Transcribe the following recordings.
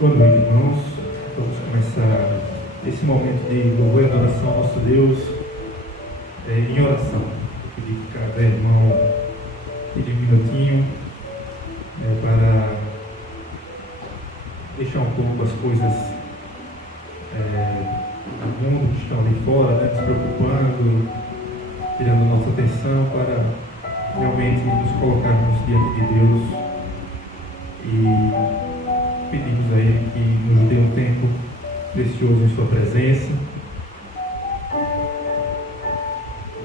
Boa noite, irmãos. Vamos começar esse momento de louvor e adoração ao nosso Deus em oração. Eu pedi que cada irmão pedir um minutinho para deixar um pouco as coisas do mundo que estão ali fora, né, nos preocupando, tirando nossa atenção para realmente nos colocarmos diante de Deus e pedimos a Ele que nos dê um tempo precioso em Sua presença,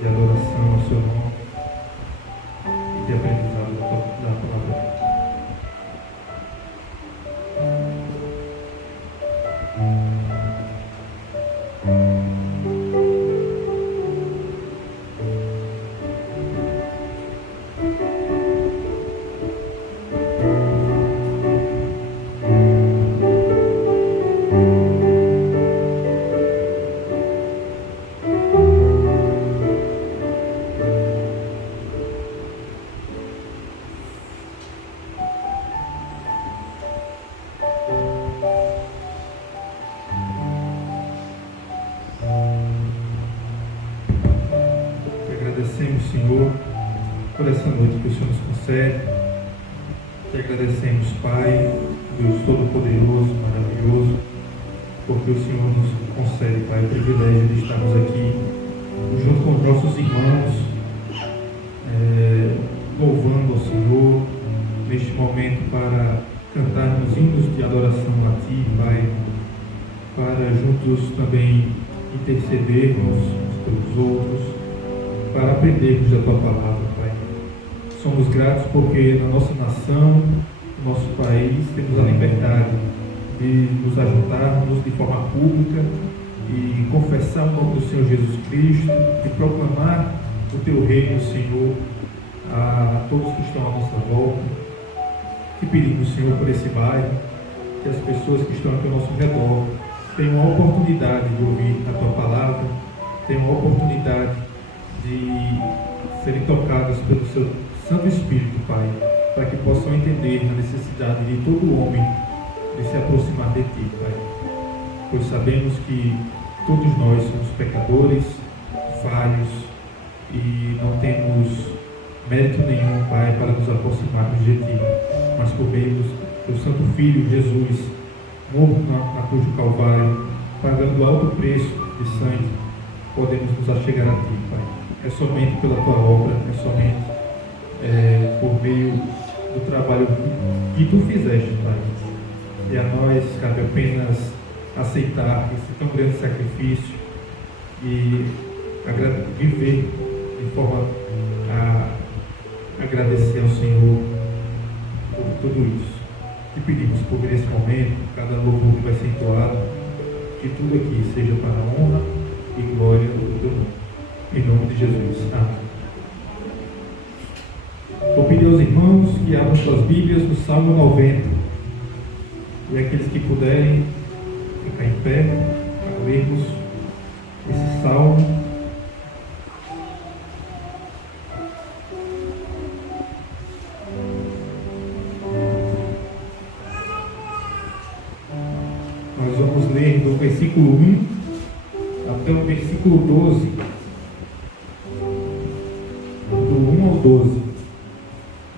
de adoração ao Seu nome e de aprendizado da palavra dele. Agradecemos, Senhor, por essa noite que o Senhor nos concede. Te agradecemos, Pai, Deus Todo-Poderoso, maravilhoso, porque o Senhor nos concede, Pai, o privilégio de estarmos aqui junto com os nossos irmãos, louvando ao Senhor neste momento para cantarmos hinos de adoração a Ti, Pai, para juntos também intercedermos uns pelos outros, para aprendermos da Tua palavra, Pai. Somos gratos porque na nossa nação, no nosso país, temos a liberdade de nos ajuntarmos de forma pública e confessar o nome do Senhor Jesus Cristo e proclamar o Teu reino, Senhor, a todos que estão à nossa volta. Que pedimos, Senhor, por esse bairro, que as pessoas que estão aqui ao nosso redor tenham a oportunidade de ouvir a Tua palavra, tenham a oportunidade de serem tocadas pelo Seu Santo Espírito, Pai, para que possam entender a necessidade de todo homem de se aproximar de Ti, Pai. Pois sabemos que todos nós somos pecadores, falhos e não temos mérito nenhum, Pai, para nos aproximarmos de Ti. Mas por meio do Teu Santo Filho, Jesus, morto na cruz do Calvário, pagando alto preço de sangue, podemos nos achegar a Ti, Pai. É somente pela Tua obra, é somente por meio do trabalho que Tu fizeste, Pai. E a nós cabe apenas aceitar esse tão grande sacrifício e viver de forma a agradecer ao Senhor por tudo isso. E pedimos por esse momento, cada louvor que vai ser entoado, que tudo aqui seja para a honra e glória do Teu nome. Em nome de Jesus. Amém. Vou pedir aos irmãos que abram suas Bíblias no Salmo 90. E aqueles que puderem ficar em pé para lermos esse salmo. Nós vamos ler do versículo 1 até o versículo 12. Do 1 ao 12.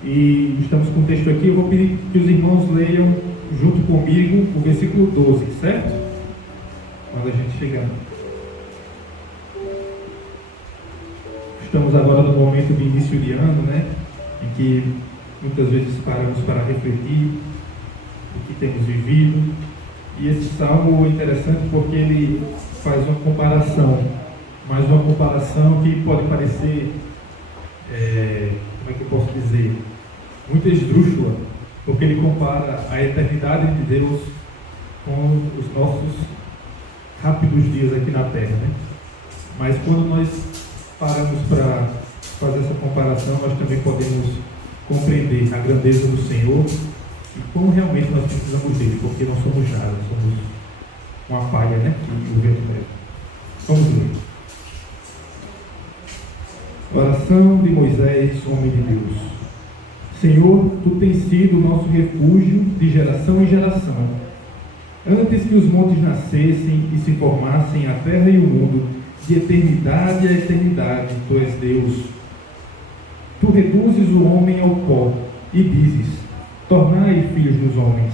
E estamos com o texto aqui. Eu vou pedir que os irmãos leiam junto comigo o versículo 12, certo? Quando a gente chegar. Estamos agora no momento de início de ano, né? Em que muitas vezes paramos para refletir o que temos vivido. E esse salmo é interessante porque ele faz uma comparação, mas uma comparação que pode parecer, como é que eu posso dizer, muito esdrúxula, porque ele compara a eternidade de Deus com os nossos rápidos dias aqui na Terra, né? Mas quando nós paramos para fazer essa comparação, nós também podemos compreender a grandeza do Senhor e como realmente nós precisamos dele, porque não somos nada, somos uma palha, né? Que o vento leva. Vamos ler. Oração de Moisés, homem de Deus. Senhor, Tu tens sido o nosso refúgio de geração em geração. Antes que os montes nascessem e se formassem a terra e o mundo, de eternidade a eternidade, tu és Deus. Tu reduzes o homem ao pó e dizes: tornai filhos dos homens.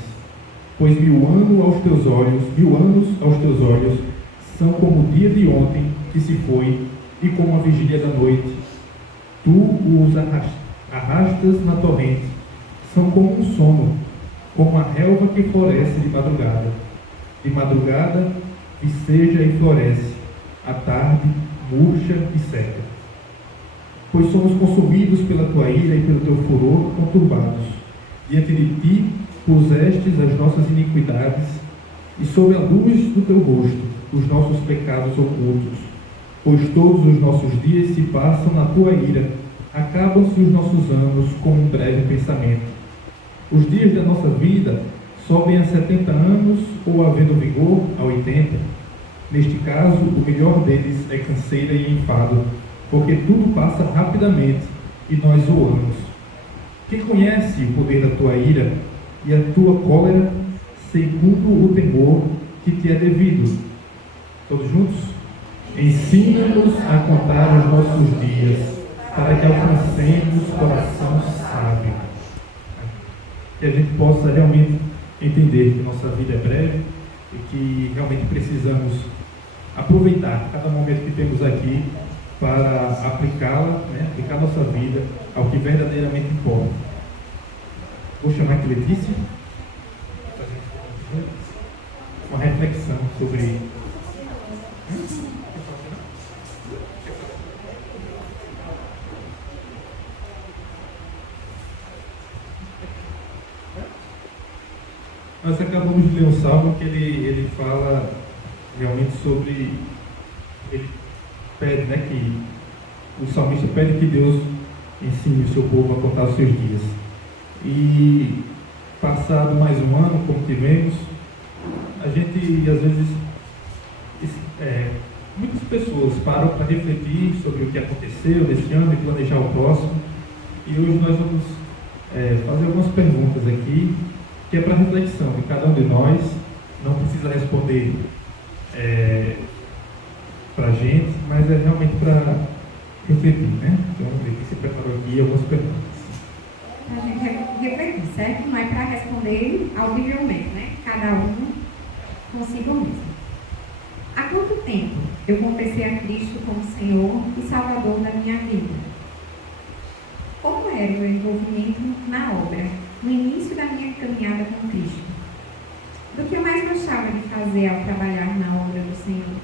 Pois 1000 anos aos teus olhos são como o dia de ontem que se foi e como a vigília da noite. Tu os arrastas na torrente, são como um sono, como a relva que floresce de madrugada. De madrugada viceja e floresce, à tarde murcha e seca. Pois somos consumidos pela tua ira e pelo teu furor conturbados. Diante de ti pusestes as nossas iniquidades, e sob a luz do teu rosto os nossos pecados ocultos. Pois todos os nossos dias se passam na tua ira, acabam-se os nossos anos como um breve pensamento. Os dias da nossa vida sobem a 70 anos, ou havendo vigor, a 80. Neste caso, o melhor deles é canseira e enfado, porque tudo passa rapidamente e nós voamos. Quem conhece o poder da tua ira e a tua cólera, segundo o temor que te é devido? Todos juntos? Ensina-nos a contar os nossos dias, para que alcancemos coração sábio. Que a gente possa realmente entender que nossa vida é breve e que realmente precisamos aproveitar cada momento que temos aqui para aplicá-la, aplicar nossa vida ao que verdadeiramente importa. Vou chamar aqui Letícia para fazer uma reflexão sobre. Nós acabamos de ler um salmo que ele fala realmente sobre. Ele pede, que o salmista pede que Deus ensine o seu povo a contar os seus dias. E passado mais um ano, como tivemos, a gente às vezes, muitas pessoas param para refletir sobre o que aconteceu nesse ano e planejar o próximo. E hoje nós vamos fazer algumas perguntas aqui, que é para reflexão de cada um de nós. Não precisa responder para a gente, mas é realmente para refletir, Então, você preparou aqui algumas perguntas. A gente refletir, certo? Não é para responder audivelmente, Cada um consigo mesmo. Há quanto tempo eu confessei a Cristo como Senhor e Salvador da minha vida? Como era o meu envolvimento na obra, no início da minha caminhada com Cristo? Do que eu mais gostava de fazer ao trabalhar na obra do Senhor?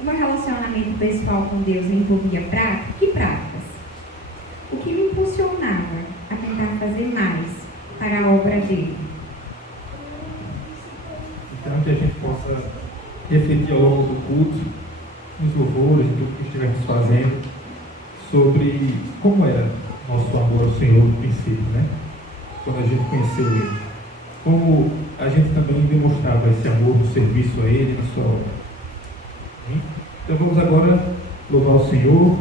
O meu relacionamento pessoal com Deus envolvia práticas? O que me impulsionava a tentar fazer mais para a obra dele? Então, que a gente possa refletir ao longo do culto, nos louvores, tudo que estivermos fazendo, sobre como era nosso amor ao Senhor no princípio, Quando a gente conheceu Ele. Como a gente também demonstrava esse amor no serviço a Ele, na sua obra. Então vamos agora louvar o Senhor,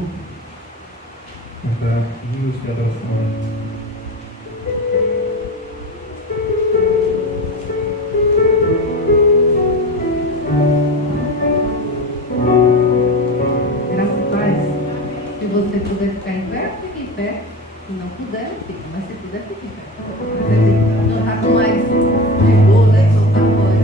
cantar hinos de adoração. Se você puder ficar em pé, fique em pé. Se não puder, fique. Mas se puder, fique em pé. Não está com mais de boa, soltar fora.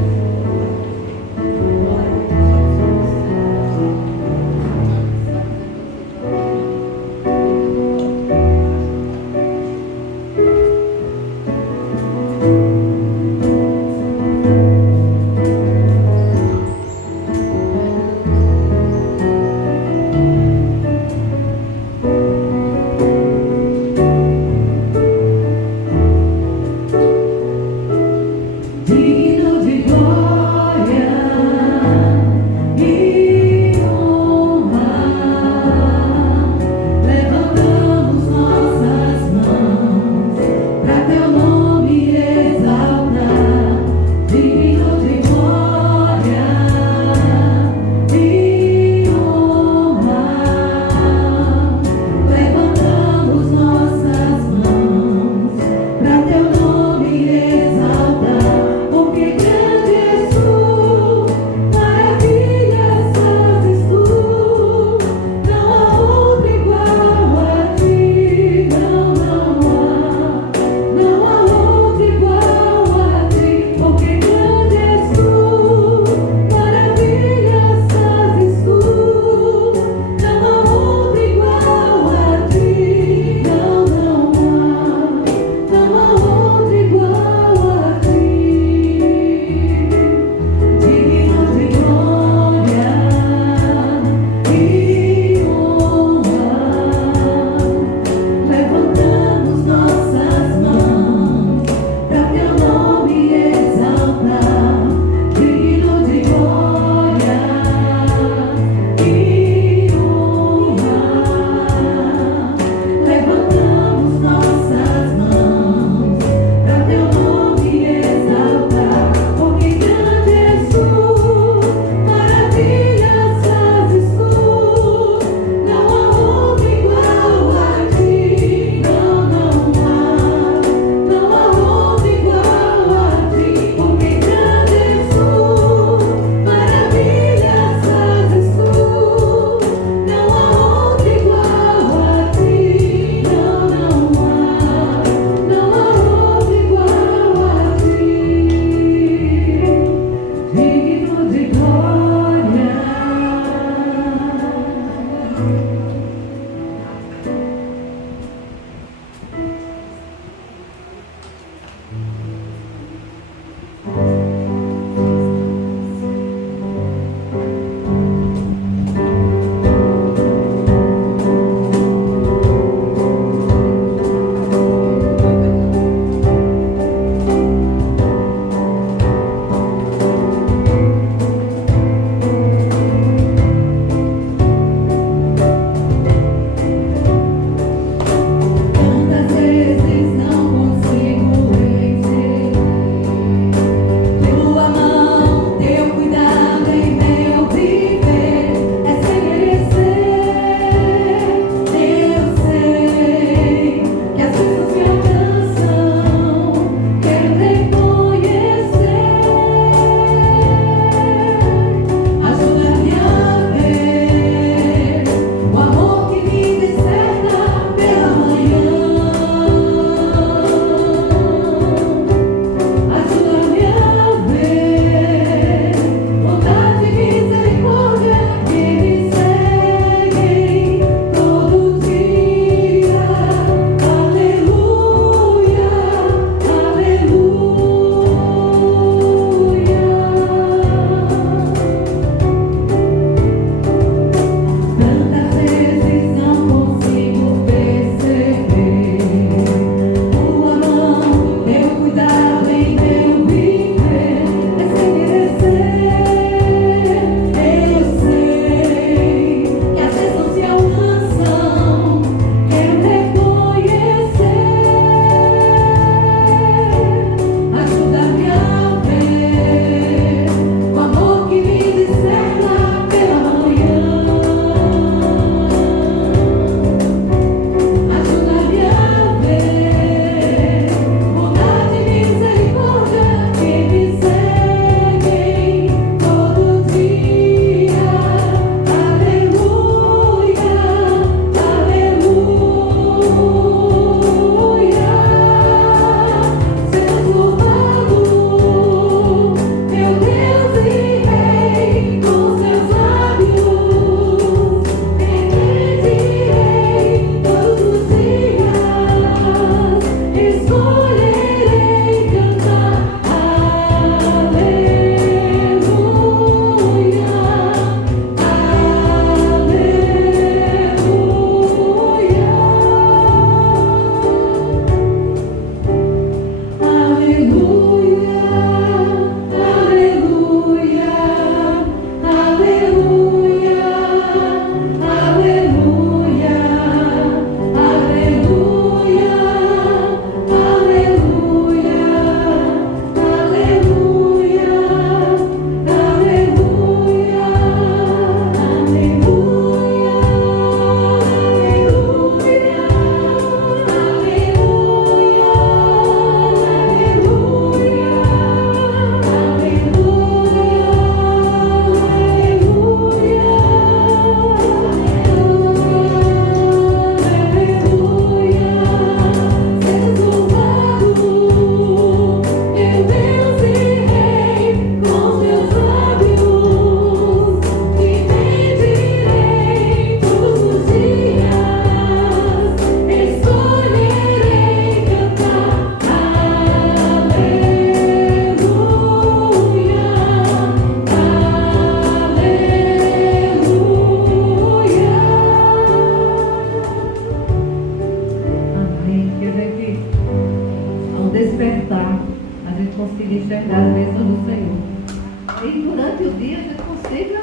dia a gente consiga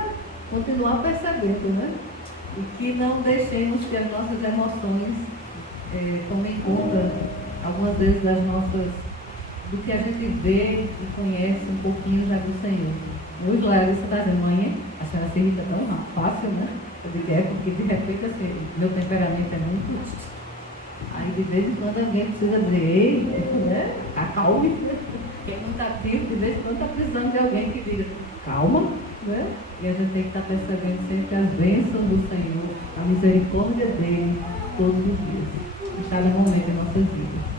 continuar percebendo, né? E que não deixemos que as nossas emoções tomem conta, algumas vezes, do que a gente vê e conhece um pouquinho já do Senhor. Hoje, Larissa está dizendo, mãe, a senhora se irrita tão fácil, né? Eu digo, porque de repente assim, meu temperamento é muito. Aí de vez em quando alguém precisa dizer, ei, né? Acalme. Quem é muito ativo, de vez em quando está precisando de alguém que diga, calma, né? E a gente tem que estar percebendo sempre as bênçãos do Senhor, a misericórdia dele todos os dias, em cada momento em nossas vidas.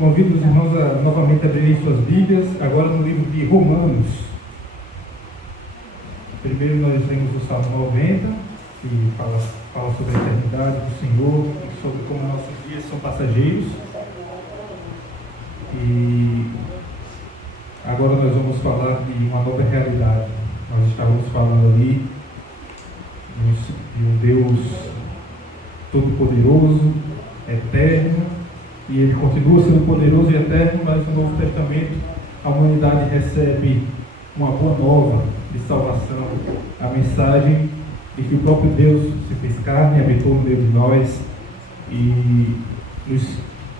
Convido os irmãos a novamente abrirem suas Bíblias, agora no livro de Romanos. Primeiro nós lemos o Salmo 90, que fala sobre a eternidade do Senhor, e sobre como nossos dias são passageiros. E agora nós vamos falar de uma nova realidade. Nós estávamos falando ali de um Deus todo-poderoso, eterno, e Ele continua sendo poderoso e eterno, mas no Novo Testamento a humanidade recebe uma boa nova de salvação, a mensagem de que o próprio Deus se fez carne, habitou no meio de nós e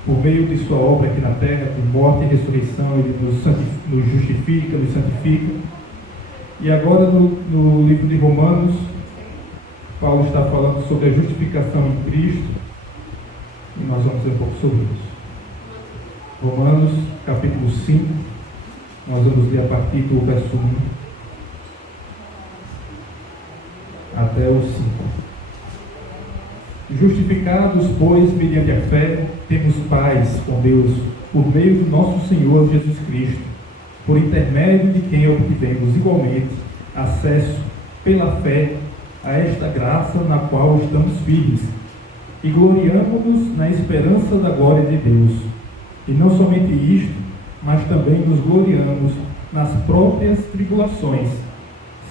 por meio de sua obra aqui na terra, por morte e ressurreição, Ele nos justifica, nos santifica. E agora no livro de Romanos, Paulo está falando sobre a justificação em Cristo e nós vamos ver um pouco sobre isso. Romanos capítulo 5, nós vamos ler a partir do verso 1 até o 5. Justificados, pois, mediante a fé, temos paz com Deus, por meio do nosso Senhor Jesus Cristo, por intermédio de quem obtivemos igualmente acesso pela fé a esta graça na qual estamos firmes, e gloriamo-nos na esperança da glória de Deus. E não somente isto, mas também nos gloriamos nas próprias tribulações,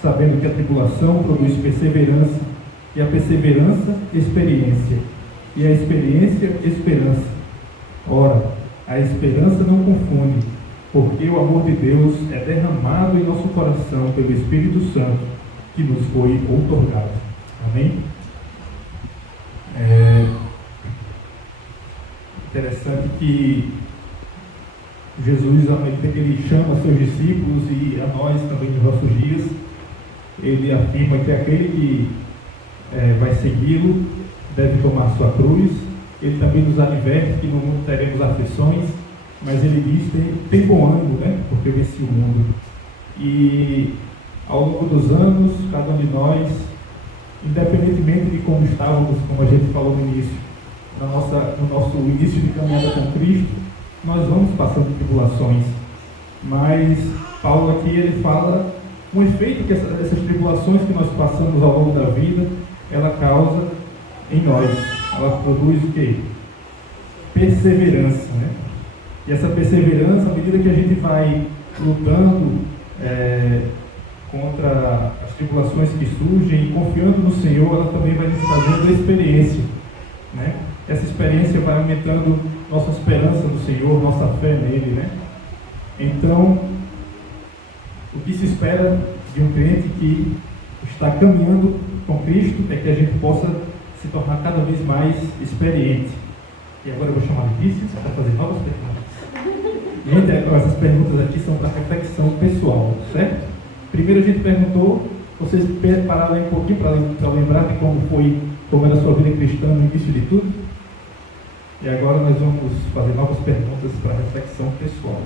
sabendo que a tribulação produz perseverança, e a perseverança, experiência, e a experiência, esperança. Ora, a esperança não confunde, porque o amor de Deus é derramado em nosso coração pelo Espírito Santo, que nos foi outorgado. Amém? Interessante que Jesus, à medida que Ele chama seus discípulos e a nós também nos nossos dias, Ele afirma que aquele que vai segui-lo deve tomar sua cruz. Ele também nos adverte que no mundo teremos aflições, mas Ele diz, tem bom ânimo, né? Porque eu venci o mundo. E ao longo dos anos, cada um de nós, independentemente de como estávamos, como a gente falou no início, no nosso início de caminhada com Cristo, nós vamos passando tribulações. Mas Paulo aqui, ele fala um efeito que essas tribulações que nós passamos ao longo da vida, ela causa em nós. Ela produz o quê? Perseverança, né? E essa perseverança, à medida que a gente vai lutando contra as tribulações que surgem e confiando no Senhor, ela também vai nos trazendo experiência, né? Essa experiência vai aumentando nossa esperança no Senhor, nossa fé nele, né? Então, o que se espera de um crente que está caminhando com Cristo é que a gente possa se tornar cada vez mais experiente. E agora eu vou chamar a Letícia para fazer novas perguntas. Gente, essas perguntas aqui são para reflexão pessoal, certo? Primeiro a gente perguntou, vocês pararam aí um pouquinho para lembrar de como era a sua vida cristã no início de tudo? E agora nós vamos fazer novas perguntas para reflexão pessoal.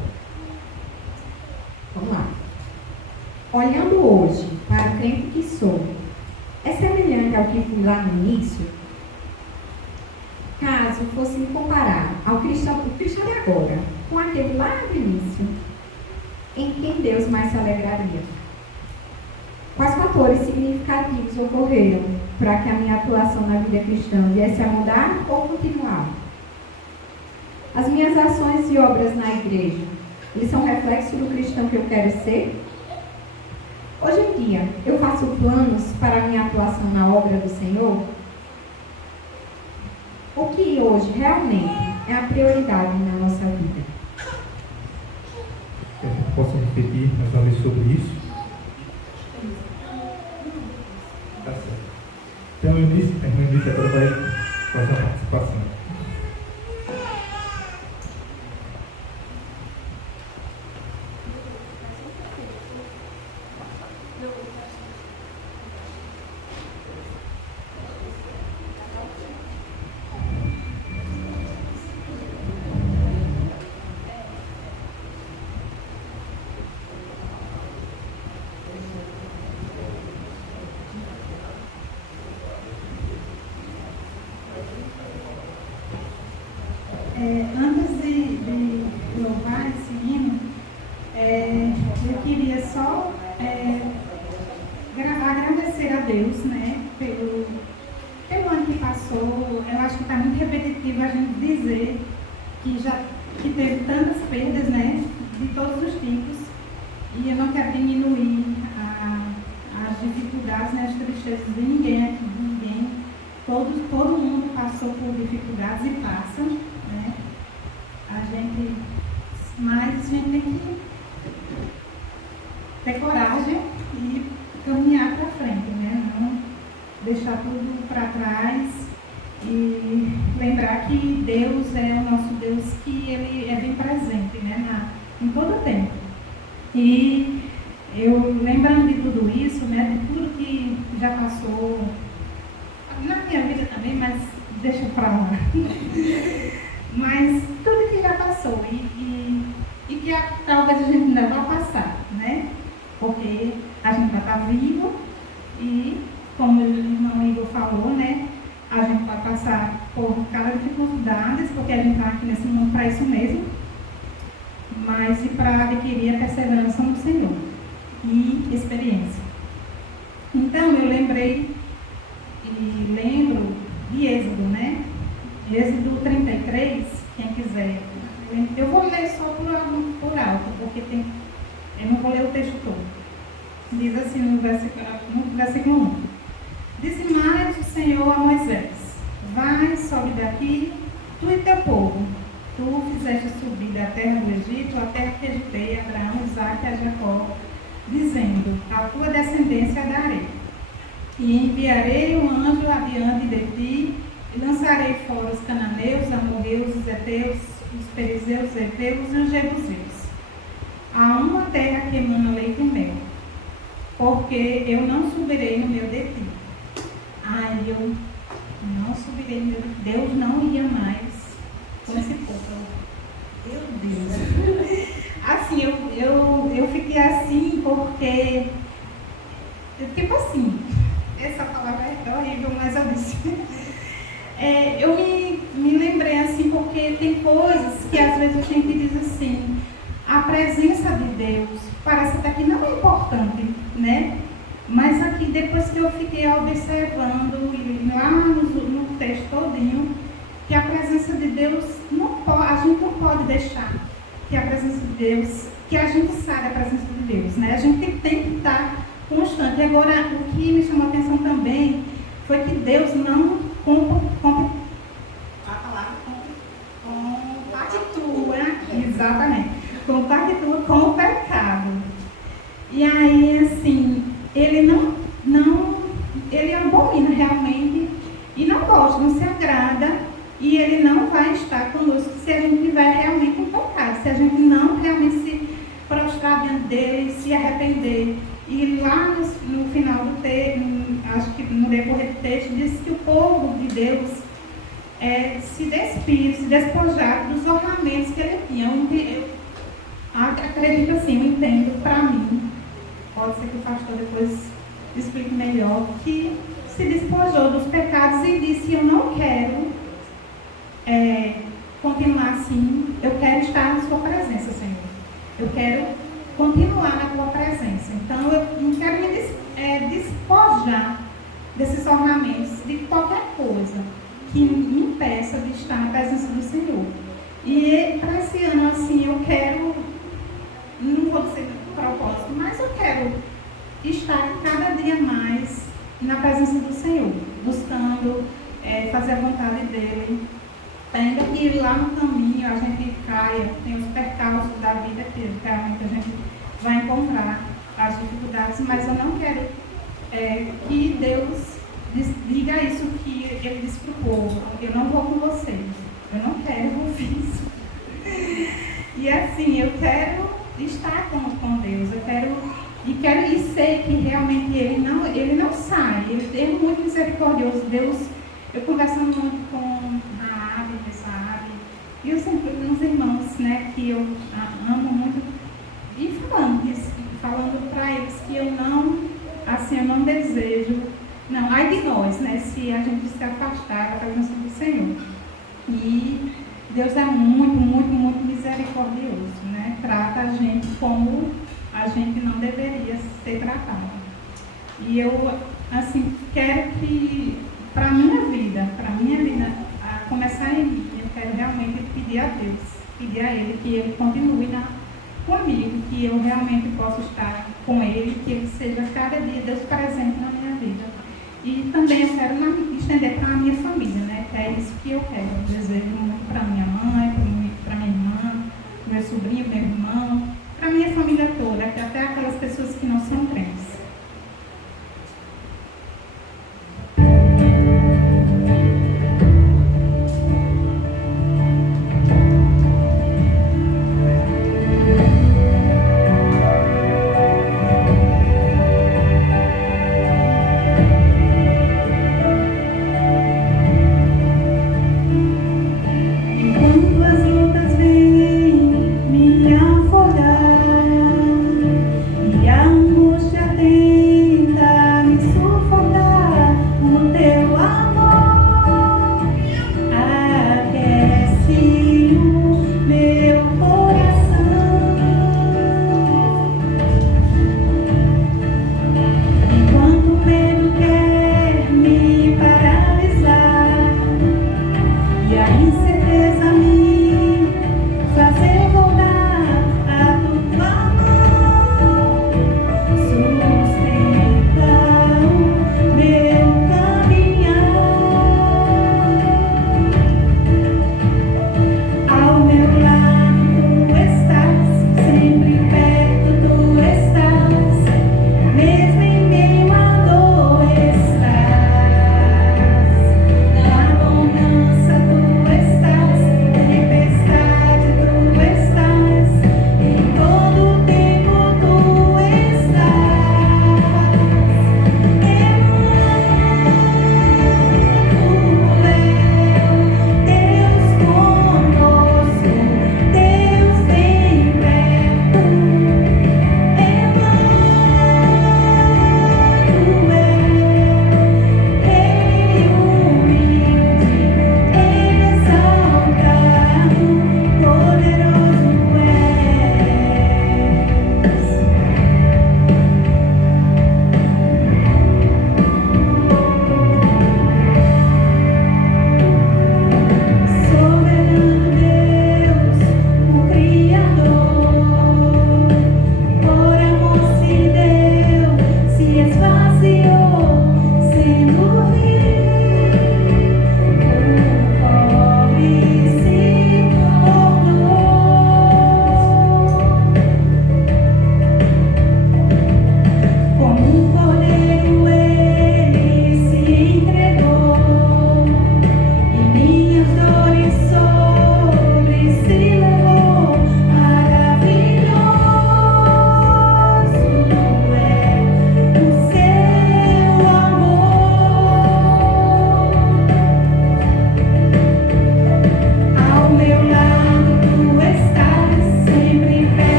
Vamos lá. Olhando hoje para o crente que sou, é semelhante ao que fui lá no início? Caso fosse me comparar ao cristão de agora, com aquele lá no início, em quem Deus mais se alegraria? Quais fatores significativos ocorreram para que a minha atuação na vida cristã viesse a mudar ou continuar? As minhas ações e obras na igreja, eles são reflexo do cristão que eu quero ser? Hoje em dia, eu faço planos para a minha atuação na obra do Senhor? O que hoje realmente é a prioridade na nossa vida? Eu posso repetir mais uma vez sobre isso? Tá certo. Então, Eunice agora vai fazer a participação. Antes de louvar esse hino, eu queria só agradecer a Deus, né, pelo ano que passou. Eu acho que está muito repetitivo a gente dizer que teve tantas perdas, né, de todos os tipos, e eu não quero diminuir as dificuldades, né, as tristezas de ninguém aqui, de ninguém. Todo mundo passou por dificuldades e passa, né? Mas a gente tem que ter coragem e caminhar para frente, né? Não deixar tudo para trás e lembrar que Deus é o nosso Deus, que Ele é bem presente, né? Em todo tempo. E eu, lembrando de tudo isso, né? De tudo que já passou na minha vida também, mas deixa pra lá. Mas tudo que já passou e que talvez a gente ainda vá passar, né? Porque a gente vai estar vivo e, como o irmão Igor falou, né? A gente vai passar por cada dificuldade, porque a gente está aqui nesse mundo para isso mesmo, mas e para adquirir a perseverança no Senhor e experiência. Então, eu lembrei e lembro de Êxodo, né? Êxodo 33, quem quiser. Eu vou ler só por alto, porque eu não vou ler o texto todo. Diz assim no versículo 1. Disse mais o Senhor a Moisés: vai, sobe daqui, tu e teu povo. Tu fizeste subir da terra do Egito, a terra que jurei a Abraão, Isaque e a Jacó, dizendo: a tua descendência darei. E enviarei um anjo adiante de ti, e lançarei fora os cananeus, os amorreus, os heteus, os perizeus, os heveus e os jebuseus. Há uma terra que emana leite e mel, porque eu não subirei no meio de ti. Ai, eu não subirei no meio de ti. Deus não ia mais com esse povo. Meu Deus. Assim, eu fiquei assim porque, tipo assim, essa palavra é horrível, mas eu disse. Eu me lembrei assim, porque tem coisas que às vezes a gente diz assim, a presença de Deus parece que aqui não é importante, né? Mas aqui, depois que eu fiquei observando, lá no texto todinho, que a presença de Deus, a gente não pode deixar que a presença de Deus, que a gente saiba a presença de Deus, né? A gente tem que estar constante. Agora, o que me chamou a atenção também foi que Deus não compactua, exatamente, compactua com o pecado. E aí, assim, ele ele abomina realmente e não gosta, não se agrada, e ele não vai estar conosco se a gente estiver realmente em pecado, se a gente não realmente se prostrar diante dele, se arrepender. E lá no final do texto, acho que no decorrer do texto, diz que o povo de Deus se despir, se despojar dos ornamentos que ele tinha. Eu acredito assim, eu entendo para mim, pode ser que o pastor depois explique melhor, que se despojou dos pecados e disse: eu não quero continuar assim, eu quero estar na sua presença, Senhor. Eu quero continuar na tua presença. Então eu não quero me despojar desses ornamentos, de qualquer coisa que me impeça de estar na presença do Senhor. E para esse ano, assim, eu quero, não vou dizer propósito, mas eu quero estar cada dia mais na presença do Senhor, buscando fazer a vontade dele. Ainda que lá no caminho a gente caia, tem os percalços da vida que realmente a gente vai encontrar as dificuldades, mas eu não quero que Deus diga isso que ele disse para o povo: eu não vou com vocês, eu não quero ouvir isso. E assim, eu quero estar com Deus, eu quero e sei que realmente ele não sai, ele é muito misericordioso. Deus, eu conversando muito com a Saab, e eu sempre uns irmãos, né, que eu amo muito, e falando para eles que eu não desejo, ai de nós, né, se a gente se afastar da presença do Senhor. E Deus é muito, muito, muito misericordioso, né, trata a gente como a gente não deveria ser tratado. E eu, assim, quero que, para minha vida, a começar em mim, eu quero realmente pedir a Deus, pedir a Ele que Ele continue comigo, que eu realmente possa estar com Ele, que Ele seja cada dia Deus presente na minha vida. E também eu quero estender para a minha família, né, que é isso que eu quero. Eu desejo muito para minha mãe, para minha irmã, meu sobrinho, meu irmão, para a minha família toda, que até aquelas pessoas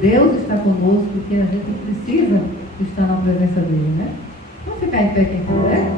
Deus está conosco e que a gente precisa estar na presença dele, né? Vamos ficar em pé quem puder?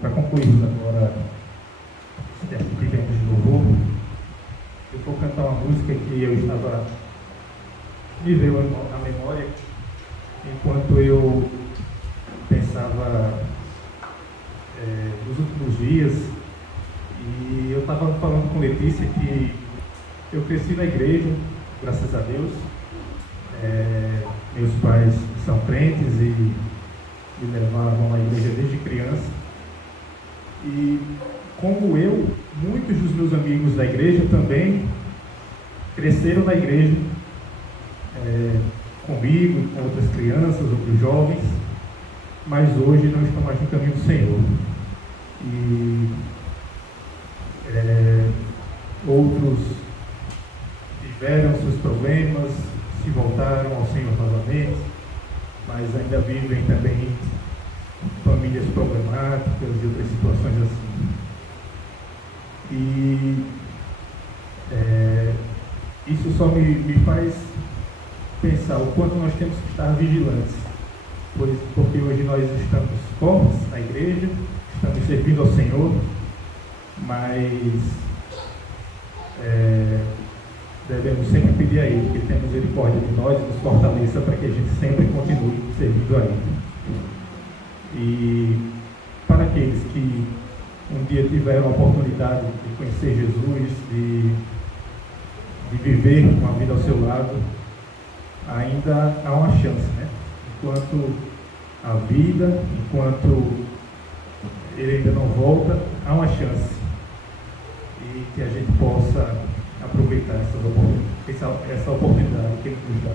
Para concluirmos agora esse tempo que vemos de louvor, eu vou cantar uma música que eu estava me veio à memória enquanto eu pensava nos últimos dias, e eu estava falando com Letícia que eu cresci na igreja, graças a Deus, Meus pais são crentes e me levavam à igreja desde criança. E, como eu, muitos dos meus amigos da igreja também cresceram na igreja, comigo, com outras crianças, outros jovens, mas hoje não estão mais no caminho do Senhor. E outros tiveram seus problemas, se voltaram ao Senhor novamente, mas ainda vivem também famílias problemáticas e outras situações assim. E isso só me faz pensar o quanto nós temos que estar vigilantes, porque hoje nós estamos fortes na igreja, estamos servindo ao Senhor, mas devemos sempre pedir a Ele que Ele tenha misericórdia de nós e nos fortaleça para que a gente sempre continue servindo a Ele. E para aqueles que um dia tiveram a oportunidade de conhecer Jesus, de viver uma vida ao seu lado, ainda há uma chance, né? Enquanto a vida, enquanto Ele ainda não volta, há uma chance. E que a gente possa aproveitar essa oportunidade que Ele nos dá.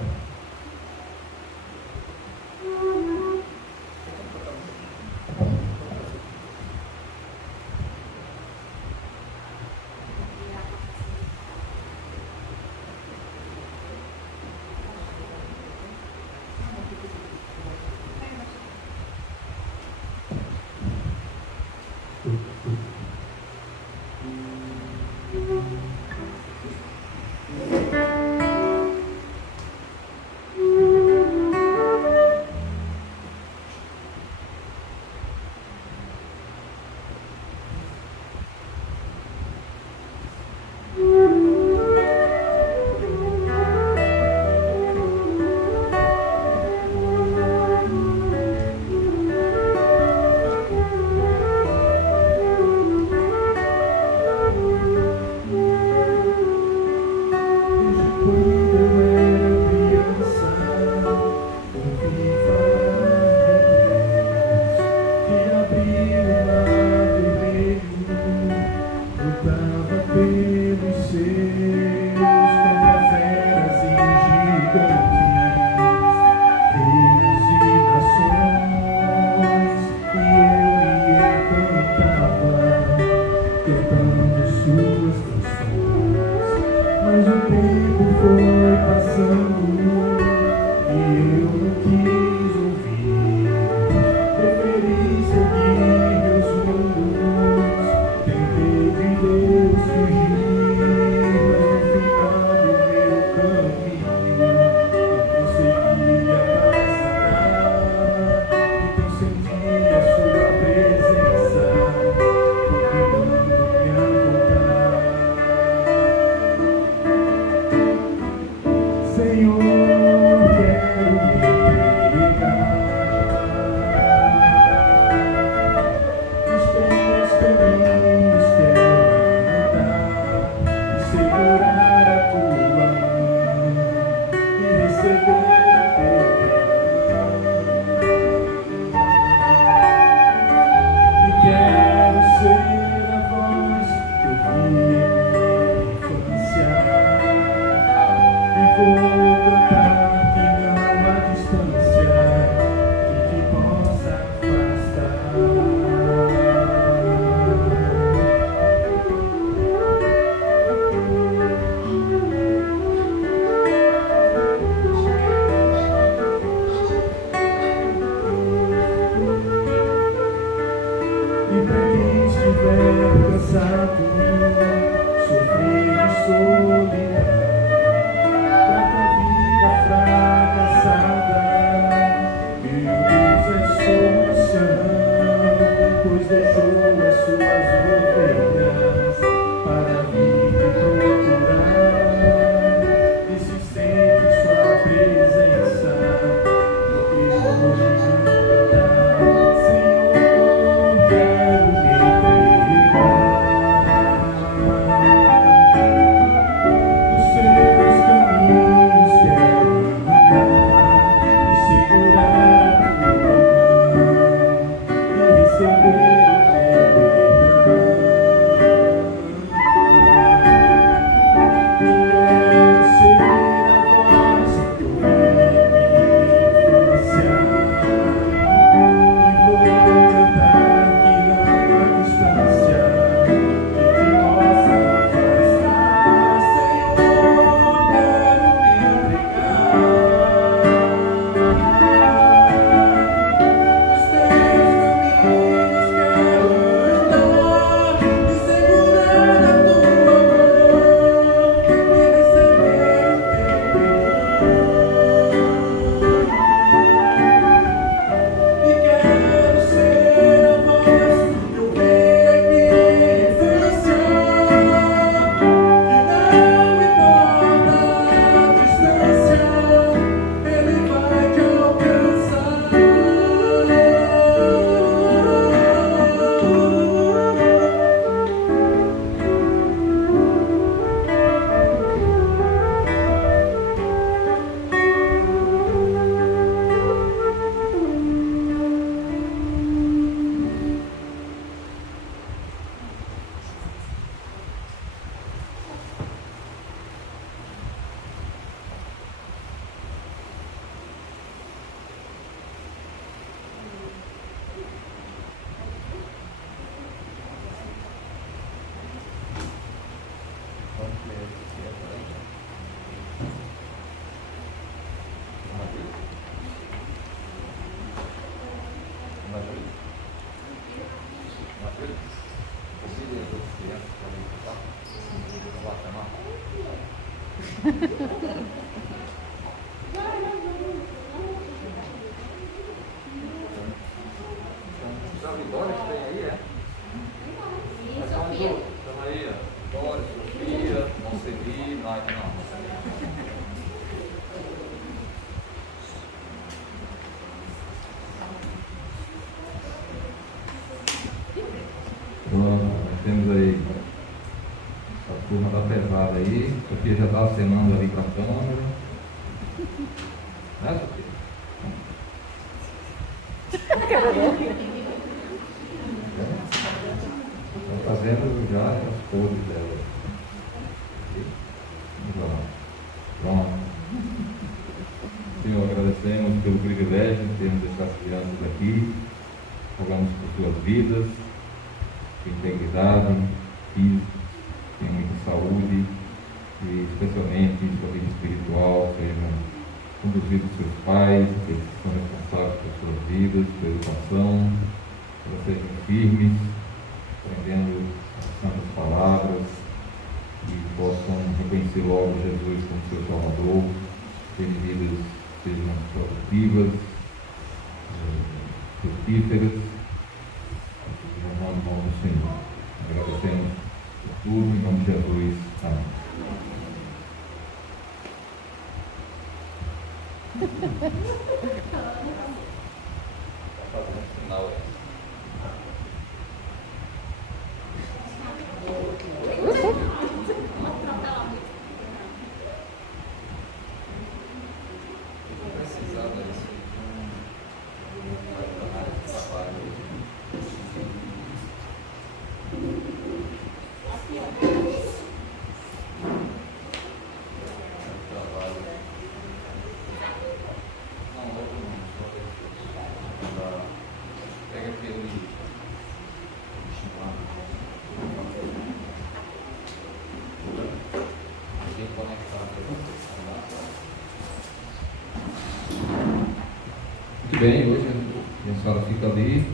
Aí, Sofia já está acenando ali para a câmera. Né, Sofia? Estão fazendo já as poses dela. Vamos lá. Pronto. Senhor, agradecemos pelo privilégio de termos essas crianças aqui. Rogamos por suas vidas, com integridade, física, tenham muita saúde e especialmente em sua vida espiritual, sejam conduzidos por seus pais, aqueles que são responsáveis por suas vidas, pela educação, para serem firmes, aprendendo as santas palavras e possam reconhecer logo Jesus como seu Salvador, terem vidas sejam produtivas, frutíferas, no nome do Senhor. Agradecemos por tudo, em nome de Jesus. Amém. Muito bem, hoje a senhora fica ali.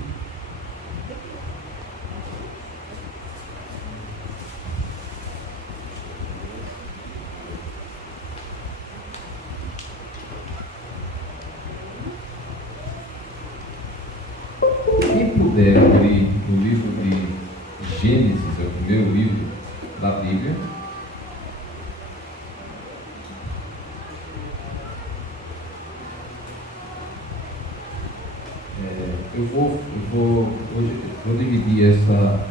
Quem puder abrir o livro de Gênesis, é o primeiro livro da Bíblia. Hoje vou dividir essa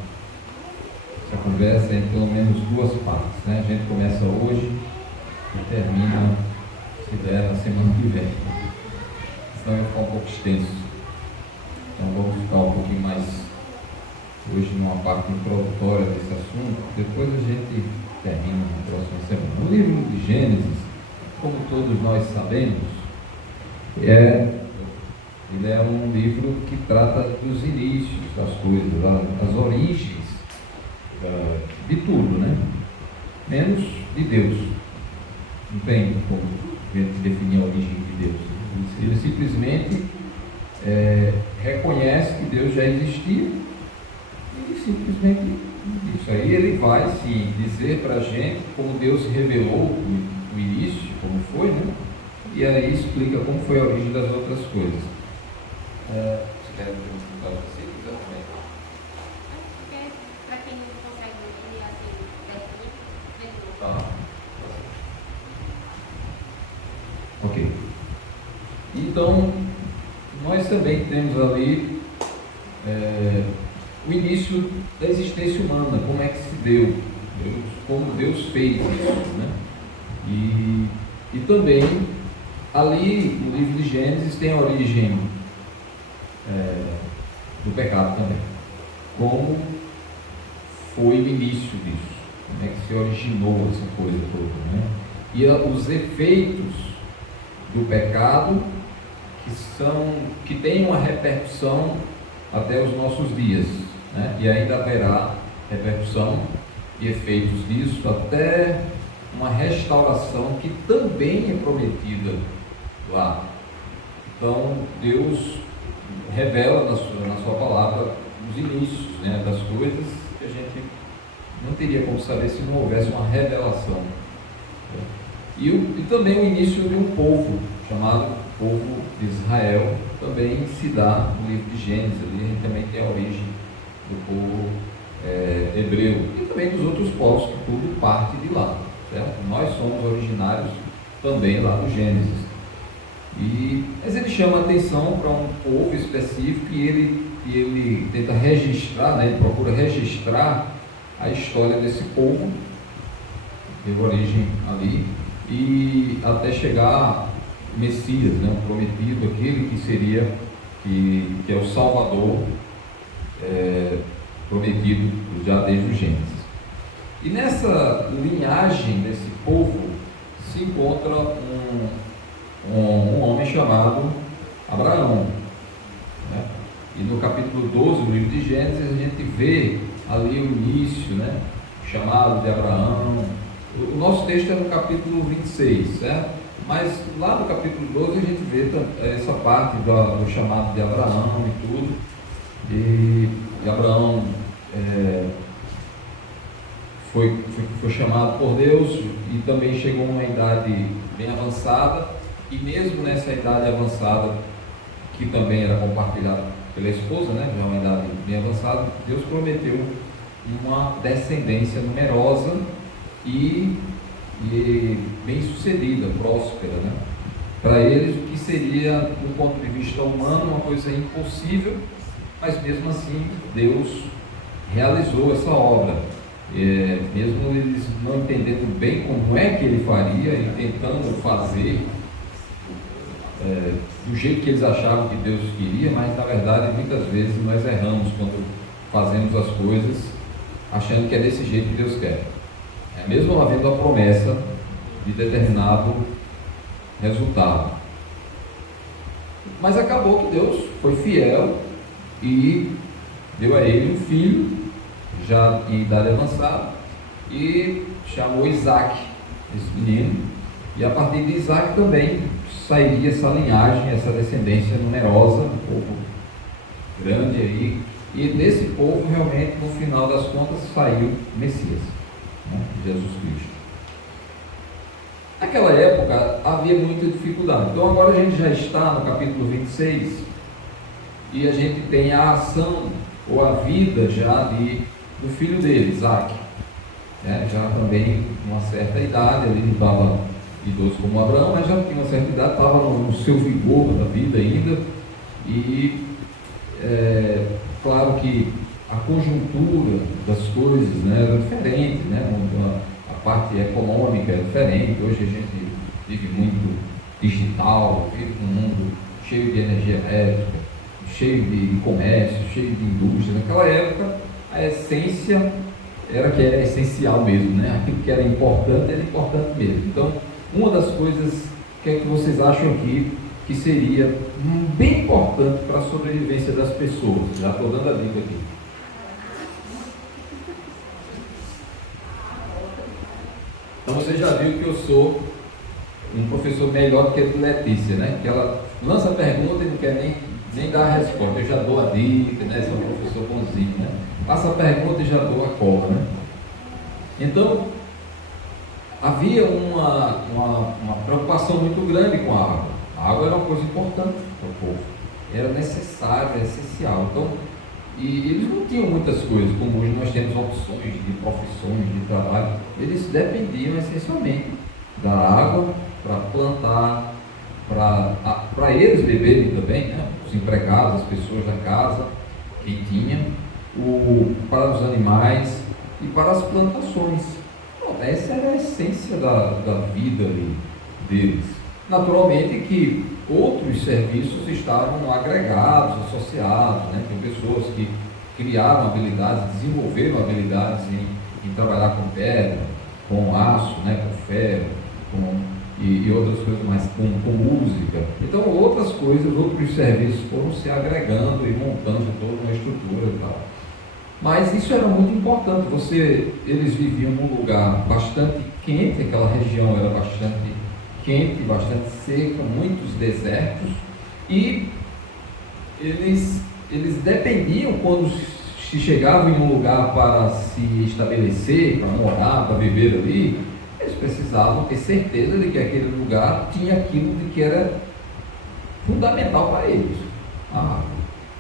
conversa em pelo menos duas partes, né? A gente começa hoje e termina, se der, na semana que vem. Senão vai ficar um pouco extenso. Então vamos ficar um pouquinho mais hoje numa parte introdutória desse assunto, depois a gente termina na próxima semana. O livro de Gênesis, como todos nós sabemos, ele é um livro que trata dos inícios das coisas, das origens de tudo, né? Menos de Deus. Não tem como a gente definir a origem de Deus. Ele simplesmente reconhece que Deus já existia e ele simplesmente isso. Aí ele vai sim dizer para a gente como Deus revelou o início, como foi, né? E aí explica como foi a origem das outras coisas. Você quer perguntar para você também? Porque, para quem não consegue ver assim, pertinho, Tá. Ok. Então, nós também temos ali o início da existência humana, como é que se deu, como Deus fez isso, né? E também, ali no livro de Gênesis tem a origem do pecado também, como foi o início disso, como é que se originou essa coisa toda, né? E os efeitos do pecado que tem uma repercussão até os nossos dias, né? E ainda haverá repercussão e efeitos disso até uma restauração que também é prometida lá. Então Deus revela na sua palavra os inícios, né, das coisas que a gente não teria como saber se não houvesse uma revelação. E também o início de um povo chamado povo de Israel também se dá no livro de Gênesis. Ali a gente também tem a origem do povo hebreu e também dos outros povos, que tudo parte de lá, certo? Nós somos originários também lá do Gênesis. Mas ele chama a atenção para um povo específico e ele tenta registrar, né? Ele procura registrar a história desse povo deu origem ali, e até chegar o Messias, né, o prometido, aquele que seria, que é o Salvador, prometido já desde o Gênesis. E nessa linhagem desse povo se encontra um homem chamado Abraão, né? E no capítulo 12 do livro de Gênesis a gente vê ali o início, né? O chamado de Abraão. O nosso texto é no capítulo 26, certo? Mas lá no capítulo 12 a gente vê essa parte do chamado de Abraão e tudo. E Abraão foi chamado por Deus e também chegou a uma idade bem avançada, e mesmo nessa idade avançada, que também era compartilhada pela esposa, né, já uma idade bem avançada, Deus prometeu uma descendência numerosa e bem sucedida, próspera, né? Para eles, o que seria, do ponto de vista humano, uma coisa impossível, mas mesmo assim Deus realizou essa obra. Mesmo eles não entendendo bem como é que ele faria e tentando fazer do jeito que eles achavam que Deus queria, mas na verdade muitas vezes nós erramos quando fazemos as coisas achando que é desse jeito que Deus quer, mesmo havendo a promessa de determinado resultado. Mas acabou que Deus foi fiel e deu a ele um filho já em idade avançada, e chamou Isaac, esse menino, e a partir de Isaac também sairia essa linhagem, essa descendência numerosa, um povo grande aí, e desse povo realmente, no final das contas, saiu o Messias, né? Jesus Cristo. Naquela época havia muita dificuldade, então agora a gente já está no capítulo 26 e a gente tem a ação ou a vida já do filho dele, Isaac, já também uma certa idade, ele não estava idoso como Abraão, mas já tinha uma certa idade, estava no seu vigor da vida ainda, e claro que a conjuntura das coisas, né, era diferente, né, a parte econômica é diferente. Hoje a gente vive muito digital, vive num mundo cheio de energia elétrica, cheio de comércio, cheio de indústria. Naquela época a essência era que era essencial mesmo, né? Aquilo que era importante mesmo. Então, uma das coisas que vocês acham aqui que seria bem importante para a sobrevivência das pessoas, já estou dando a dica aqui. Então você já viu que eu sou um professor melhor do que a de Letícia, né? Que ela lança a pergunta e não quer nem dar a resposta. Eu já dou a dica, né? Sou um professor bonzinho, né? Faço a pergunta e já dou a cola, né? Então, havia uma preocupação muito grande com a água. A água era uma coisa importante para o povo. Era necessária, era essencial. Então, e eles não tinham muitas coisas, como hoje nós temos opções de profissões, de trabalho. Eles dependiam essencialmente da água para plantar, para eles beberem também, né? Os empregados, as pessoas da casa, quem tinha, para os animais e para as plantações. Bom, essa era a essência da vida deles. Naturalmente que outros serviços estavam agregados, associados, né? Tem pessoas que criaram habilidades, desenvolveram habilidades em trabalhar com pedra, com aço, né? Com ferro, e outras coisas mais, com música. Então outras coisas, outros serviços foram se agregando e montando toda uma estrutura e tal. Mas isso era muito importante. Eles viviam num lugar bastante quente, aquela região era bastante quente, bastante seca, muitos desertos, e eles dependiam, quando se chegavam em um lugar para se estabelecer, para morar, para viver ali, eles precisavam ter certeza de que aquele lugar tinha aquilo de que era fundamental para eles, a água.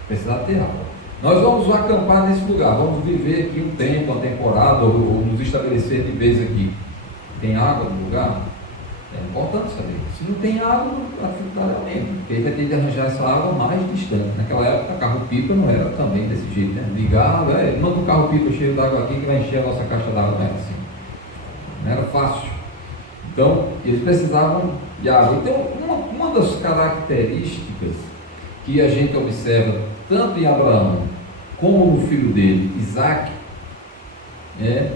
Precisava ter água. Nós vamos acampar nesse lugar, vamos viver aqui um tempo, uma temporada, ou nos estabelecer de vez aqui. Tem água no lugar? É importante saber. Se não tem água, a dificuldade aumenta, porque aí vai ter de arranjar essa água mais distante. Naquela época, carro-pipa não era também desse jeito, né? Ligar, manda um carro-pipa cheio d'água aqui que vai encher a nossa caixa d'água, não é assim. não era fácil. Então, eles precisavam de água. Então, uma das características que a gente observa tanto em Abraão como no filho dele, Isaac, é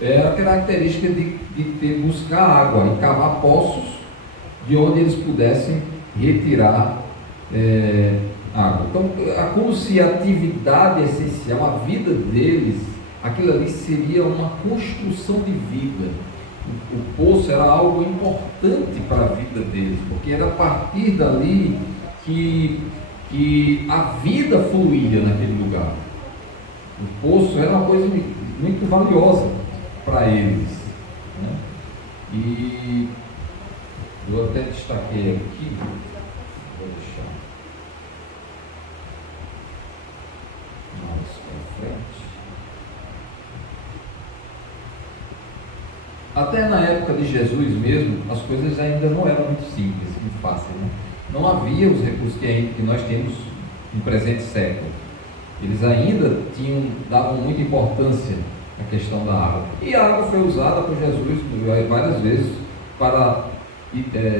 a característica de buscar água e cavar poços de onde eles pudessem retirar água. Então, é como se a atividade essencial, a vida deles, aquilo ali seria uma construção de vida. O poço era algo importante para a vida deles, porque era a partir dali que a vida fluía naquele lugar. O poço era uma coisa muito valiosa para eles, né? E eu até destaquei aqui, vou deixar mais para frente. Até na época de Jesus mesmo, as coisas ainda não eram muito simples, muito fáceis, né? Não havia os recursos que nós temos no presente século. Eles ainda davam muita importância à questão da água. E a água foi usada por Jesus várias vezes para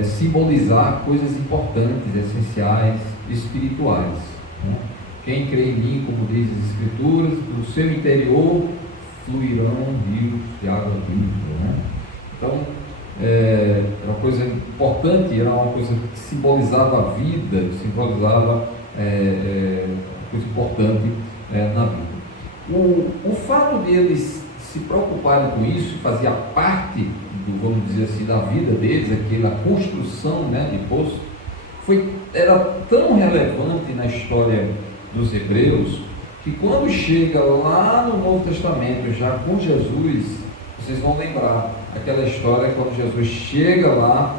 simbolizar coisas importantes, essenciais, espirituais, né? Quem crê em mim, como diz as Escrituras, do seu interior fluirão rios de água viva, né? Então, era uma coisa importante, era uma coisa que simbolizava a vida, simbolizava coisa importante na vida. O fato deles se preocuparem com isso, fazia parte, vamos dizer assim, da vida deles, aquela construção, né, de poço, era tão relevante na história dos hebreus, que quando chega lá no Novo Testamento, já com Jesus, vocês vão lembrar aquela história quando Jesus chega lá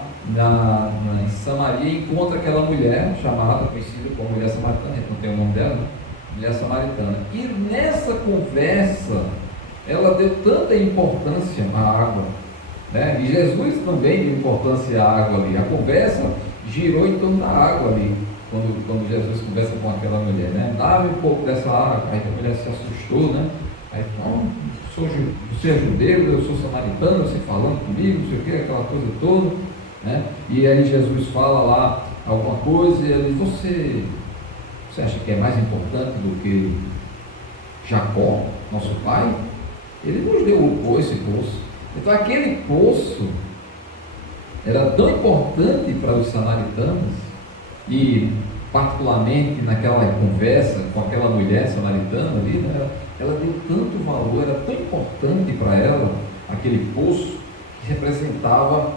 em Samaria e encontra aquela mulher chamada, conhecida como mulher samaritana, a gente não tem o nome dela, né? Mulher samaritana. E nessa conversa, ela deu tanta importância à água, né? E Jesus também deu importância à água ali. A conversa girou em torno da água ali, quando Jesus conversa com aquela mulher, né? Dá-me um pouco dessa água. Aí a mulher se assustou, né? Aí, não, você é judeu, eu sou samaritano, você falando comigo, não sei o que, aquela coisa toda, né? E aí Jesus fala lá alguma coisa e ele diz, você acha que é mais importante do que Jacó, nosso pai? Ele nos deu esse poço. Então aquele poço era tão importante para os samaritanos, e particularmente naquela conversa com aquela mulher samaritana ali, né, ela deu tanto valor, era tão importante para ela aquele poço, que representava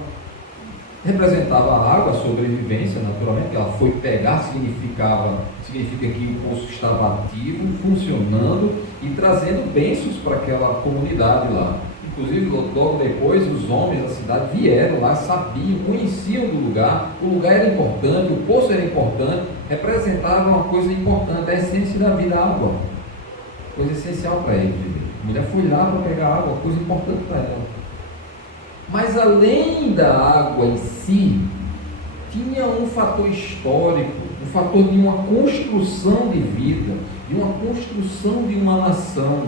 a água, a sobrevivência, naturalmente. Ela foi pegar, significa que o poço estava ativo, funcionando e trazendo bênçãos para aquela comunidade lá. Inclusive, logo depois, os homens da cidade vieram lá, sabiam, conheciam do lugar, o lugar era importante, o poço era importante, representava uma coisa importante, a essência da vida, a água, coisa essencial para eles. A mulher foi lá para pegar água, coisa importante para ela. Mas além da água em si, tinha um fator histórico, um fator de uma construção de vida, de uma construção de uma nação,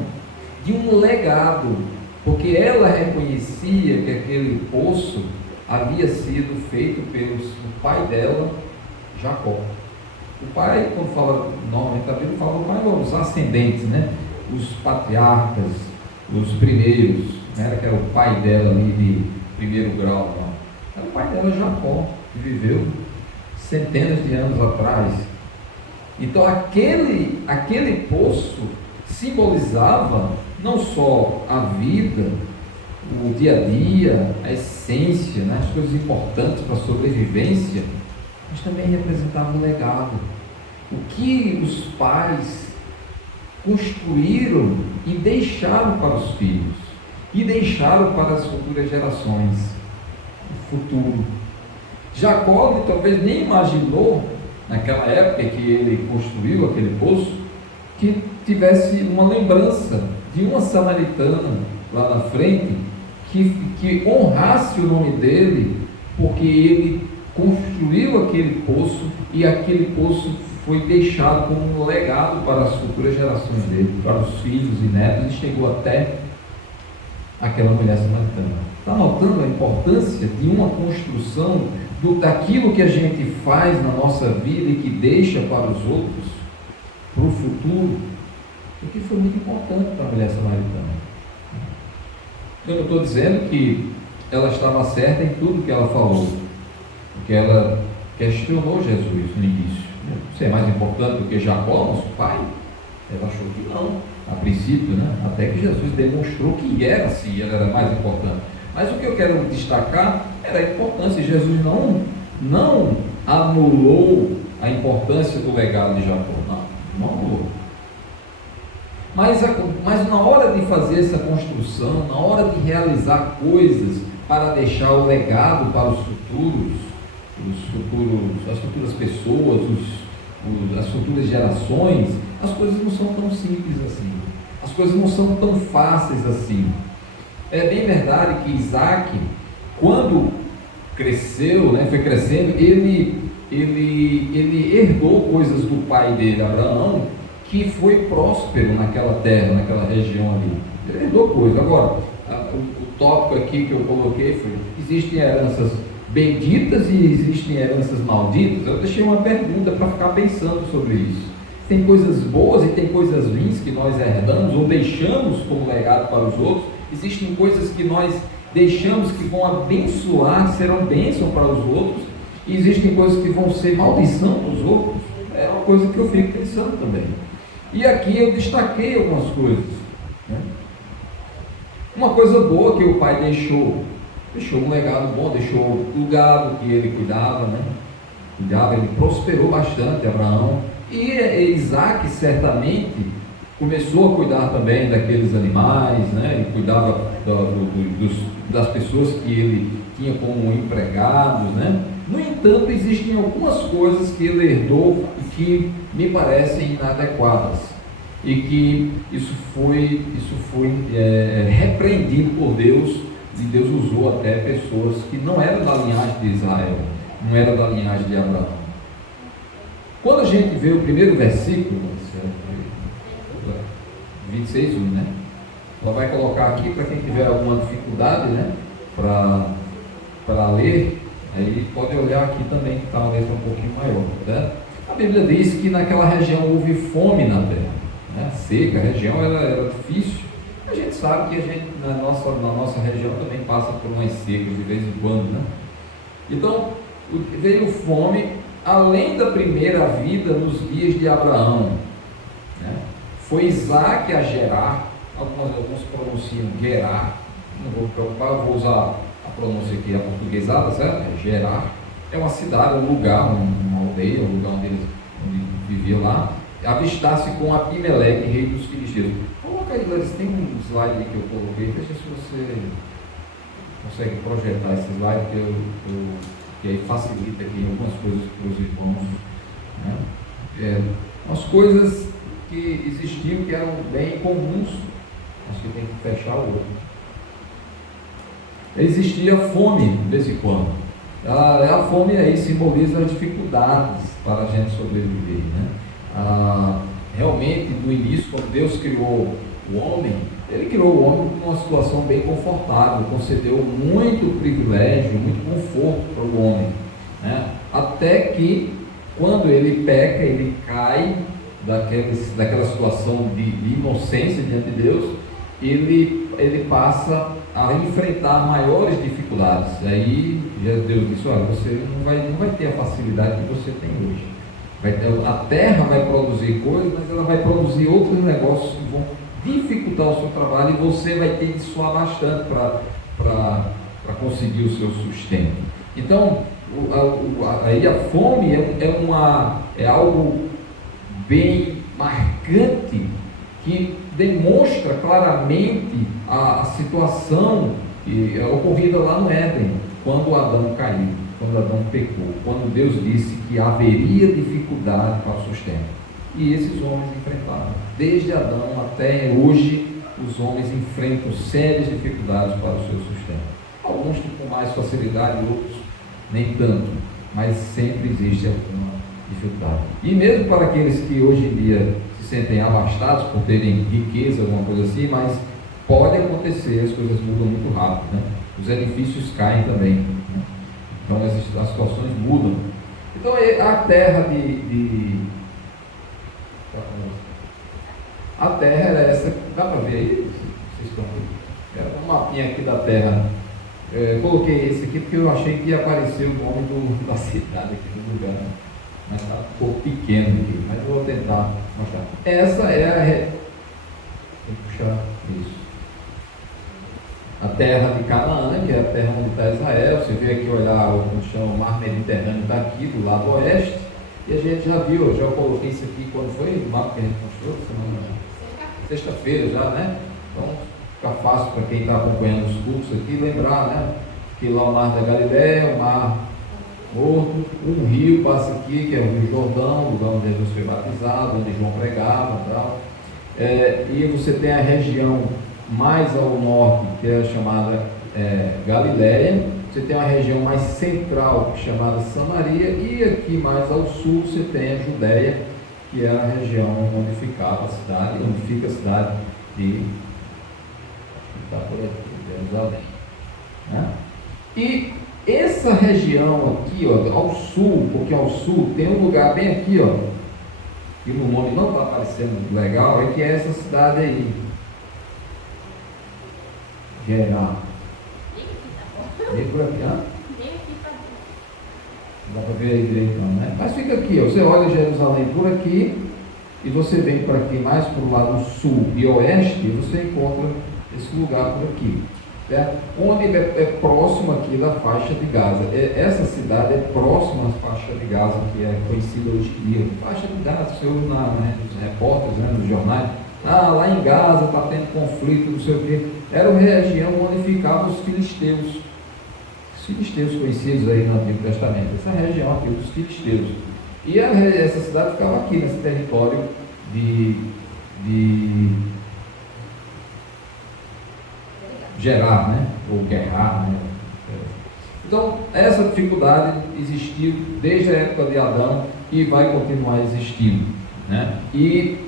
de um legado, porque ela reconhecia que aquele poço havia sido feito pelo pai dela, Jacó. O pai, quando fala, normalmente também fala o pai, os ascendentes, né? Os patriarcas, os primeiros, né? Que era o pai dela ali de primeiro grau, não. Era o pai dela, Jacó, que viveu centenas de anos atrás. Então aquele poço simbolizava não só a vida, o dia a dia, a essência, né, as coisas importantes para a sobrevivência, mas também representava um legado. O que os pais construíram e deixaram para os filhos, e deixaram para as futuras gerações, o futuro. Jacó talvez nem imaginou, naquela época que ele construiu aquele poço, que tivesse uma lembrança de uma samaritana lá na frente, que honrasse o nome dele, porque ele construiu aquele poço, e aquele poço foi deixado como um legado para as futuras gerações dele, para os filhos e netos, e chegou até aquela mulher samaritana. Está notando a importância de uma construção daquilo que a gente faz na nossa vida e que deixa para os outros, para o futuro, porque foi muito importante para a mulher samaritana. Eu não estou dizendo que ela estava certa em tudo que ela falou, porque ela questionou Jesus no início. Você é mais importante do que Jacó, nosso pai? Ela achou que não, a princípio, né? Até que Jesus demonstrou que era assim, ela era mais importante. Mas o que eu quero destacar era a importância. Jesus não anulou a importância do legado de Jacó, não anulou. Mas na hora de fazer essa construção, na hora de realizar coisas para deixar o legado para os futuros, as futuras pessoas, as futuras gerações, as coisas não são tão simples assim, as coisas não são tão fáceis assim. É bem verdade que Isaac, quando cresceu, né, foi crescendo, ele herdou coisas do pai dele, Abraão, que foi próspero naquela terra, naquela região ali. Ele herdou coisas. Agora, o tópico aqui que eu coloquei foi: existem heranças benditas e existem heranças malditas. Eu deixei uma pergunta para ficar pensando sobre isso. Tem coisas boas e tem coisas ruins que nós herdamos ou deixamos como legado para os outros. Existem coisas que nós deixamos que vão abençoar, serão bênção para os outros, e existem coisas que vão ser maldição para os outros. É uma coisa que eu fico pensando também. E aqui eu destaquei algumas coisas, né? Uma coisa boa que o pai deixou um legado bom, deixou o gado que ele cuidava, né? Ele prosperou bastante, Abraão. E Isaac certamente começou a cuidar também daqueles animais, né? Ele cuidava das pessoas que ele tinha como empregados, né? No entanto, existem algumas coisas que ele herdou e que me parecem inadequadas, e que isso foi repreendido por Deus, e Deus usou até pessoas que não eram da linhagem de Israel, não eram da linhagem de Abraão. Quando a gente vê o primeiro versículo, 26:1, né? Ela vai colocar aqui para quem tiver alguma dificuldade, né? Para ler, aí pode olhar aqui também, que está uma letra um pouquinho maior, né? A Bíblia diz que naquela região houve fome na terra, né? Seca, a região era difícil. A gente sabe que a gente na nossa região também passa por umas secas de vez em quando, né? Então veio fome, além da primeira vida nos dias de Abraão, né? Foi Isaac a Gerar, alguns pronunciam Gerar, não vou me preocupar, eu vou usar a pronúncia aqui, a portuguesada, certo? É Gerar, é uma cidade, um lugar, uma aldeia, um lugar onde vivia lá, avistar-se com Abimeleque, rei dos filisteus. Coloca aí, Larissa, tem um slide aí que eu coloquei, veja se você consegue projetar esse slide, que aí facilita aqui algumas coisas para os irmãos, né? Umas coisas que existiam, que eram bem comuns. Acho que tem que fechar o olho. Existia fome de vez em quando. A fome aí simboliza as dificuldades para a gente sobreviver, né? Realmente, no início, quando Deus criou o homem, Ele criou o homem numa situação bem confortável, concedeu muito privilégio, muito conforto para o homem, né? Até que, quando ele peca, ele cai daquela situação de inocência diante de Deus, ele passa a enfrentar maiores dificuldades. Aí Deus disse: olha, você não vai ter a facilidade que você tem hoje. A terra vai produzir coisas, mas ela vai produzir outros negócios que vão dificultar o seu trabalho, e você vai ter que suar bastante para conseguir o seu sustento. Então, aí a fome é algo bem marcante, que demonstra claramente a situação ocorrida lá no Éden, quando Adão caiu, quando Adão pecou, quando Deus disse que haveria dificuldade para o sustento. E esses homens enfrentaram. Desde Adão até hoje, os homens enfrentam sérias dificuldades para o seu sustento. Alguns com mais facilidade, outros nem tanto, mas sempre existe alguma dificuldade. E mesmo para aqueles que hoje em dia se sentem abastados por terem riqueza, alguma coisa assim, mas pode acontecer, as coisas mudam muito rápido, né? Os edifícios caem também, né? Então as situações mudam. Então a terra a terra era essa, dá para ver aí? Vocês estão vendo? Era um mapinha aqui da terra. Coloquei esse aqui porque eu achei que ia aparecer o nome da cidade aqui do lugar, mas está um pouco pequeno aqui, mas eu vou tentar mostrar. Essa é vou puxar isso. A terra de Canaã, que é a terra onde está Israel. Você vê aqui, olhar o mar Mediterrâneo está aqui do lado oeste, e a gente já viu, eu já coloquei isso aqui quando foi o mapa que a gente mostrou, sexta-feira já, né? Então fica fácil para quem está acompanhando os cursos aqui lembrar, né? Que lá o mar da Galileia, o mar Morto, um rio passa aqui, que é o Rio Jordão, lugar onde Jesus foi batizado, onde João pregava e tal. E você tem a região mais ao norte, que é a chamada Galileia. Você tem a região mais central, chamada Samaria, e aqui mais ao sul você tem a Judéia, que é a região onde ficava a cidade, onde fica a cidade de Jerusalém, né? E essa região aqui, ó, ao sul, um pouquinho ao sul, tem um lugar bem aqui, ó, que no nome não está aparecendo legal, é que é essa cidade aí, Gerar. Vem por aqui, ó. Dá para ver aí direito, né? Mas fica aqui, ó, você olha Jerusalém por aqui, e você vem por aqui mais para o lado sul e oeste, e você encontra esse lugar por aqui. Certo? Onde é próximo aqui da faixa de Gaza. Essa cidade é próxima à faixa de Gaza, que é conhecida hoje em dia. Faixa de Gaza, você ouve nos repórteres, né, nos jornais. Lá em Gaza está tendo conflito, não sei o quê. Era uma região onde ficavam os filisteus. Os filisteus conhecidos aí no Antigo Testamento. Essa região aqui dos filisteus. E essa cidade ficava aqui, nesse território de Gerar, né? Ou Guerrar, né? Então, essa dificuldade existiu desde a época de Adão e vai continuar existindo, né? E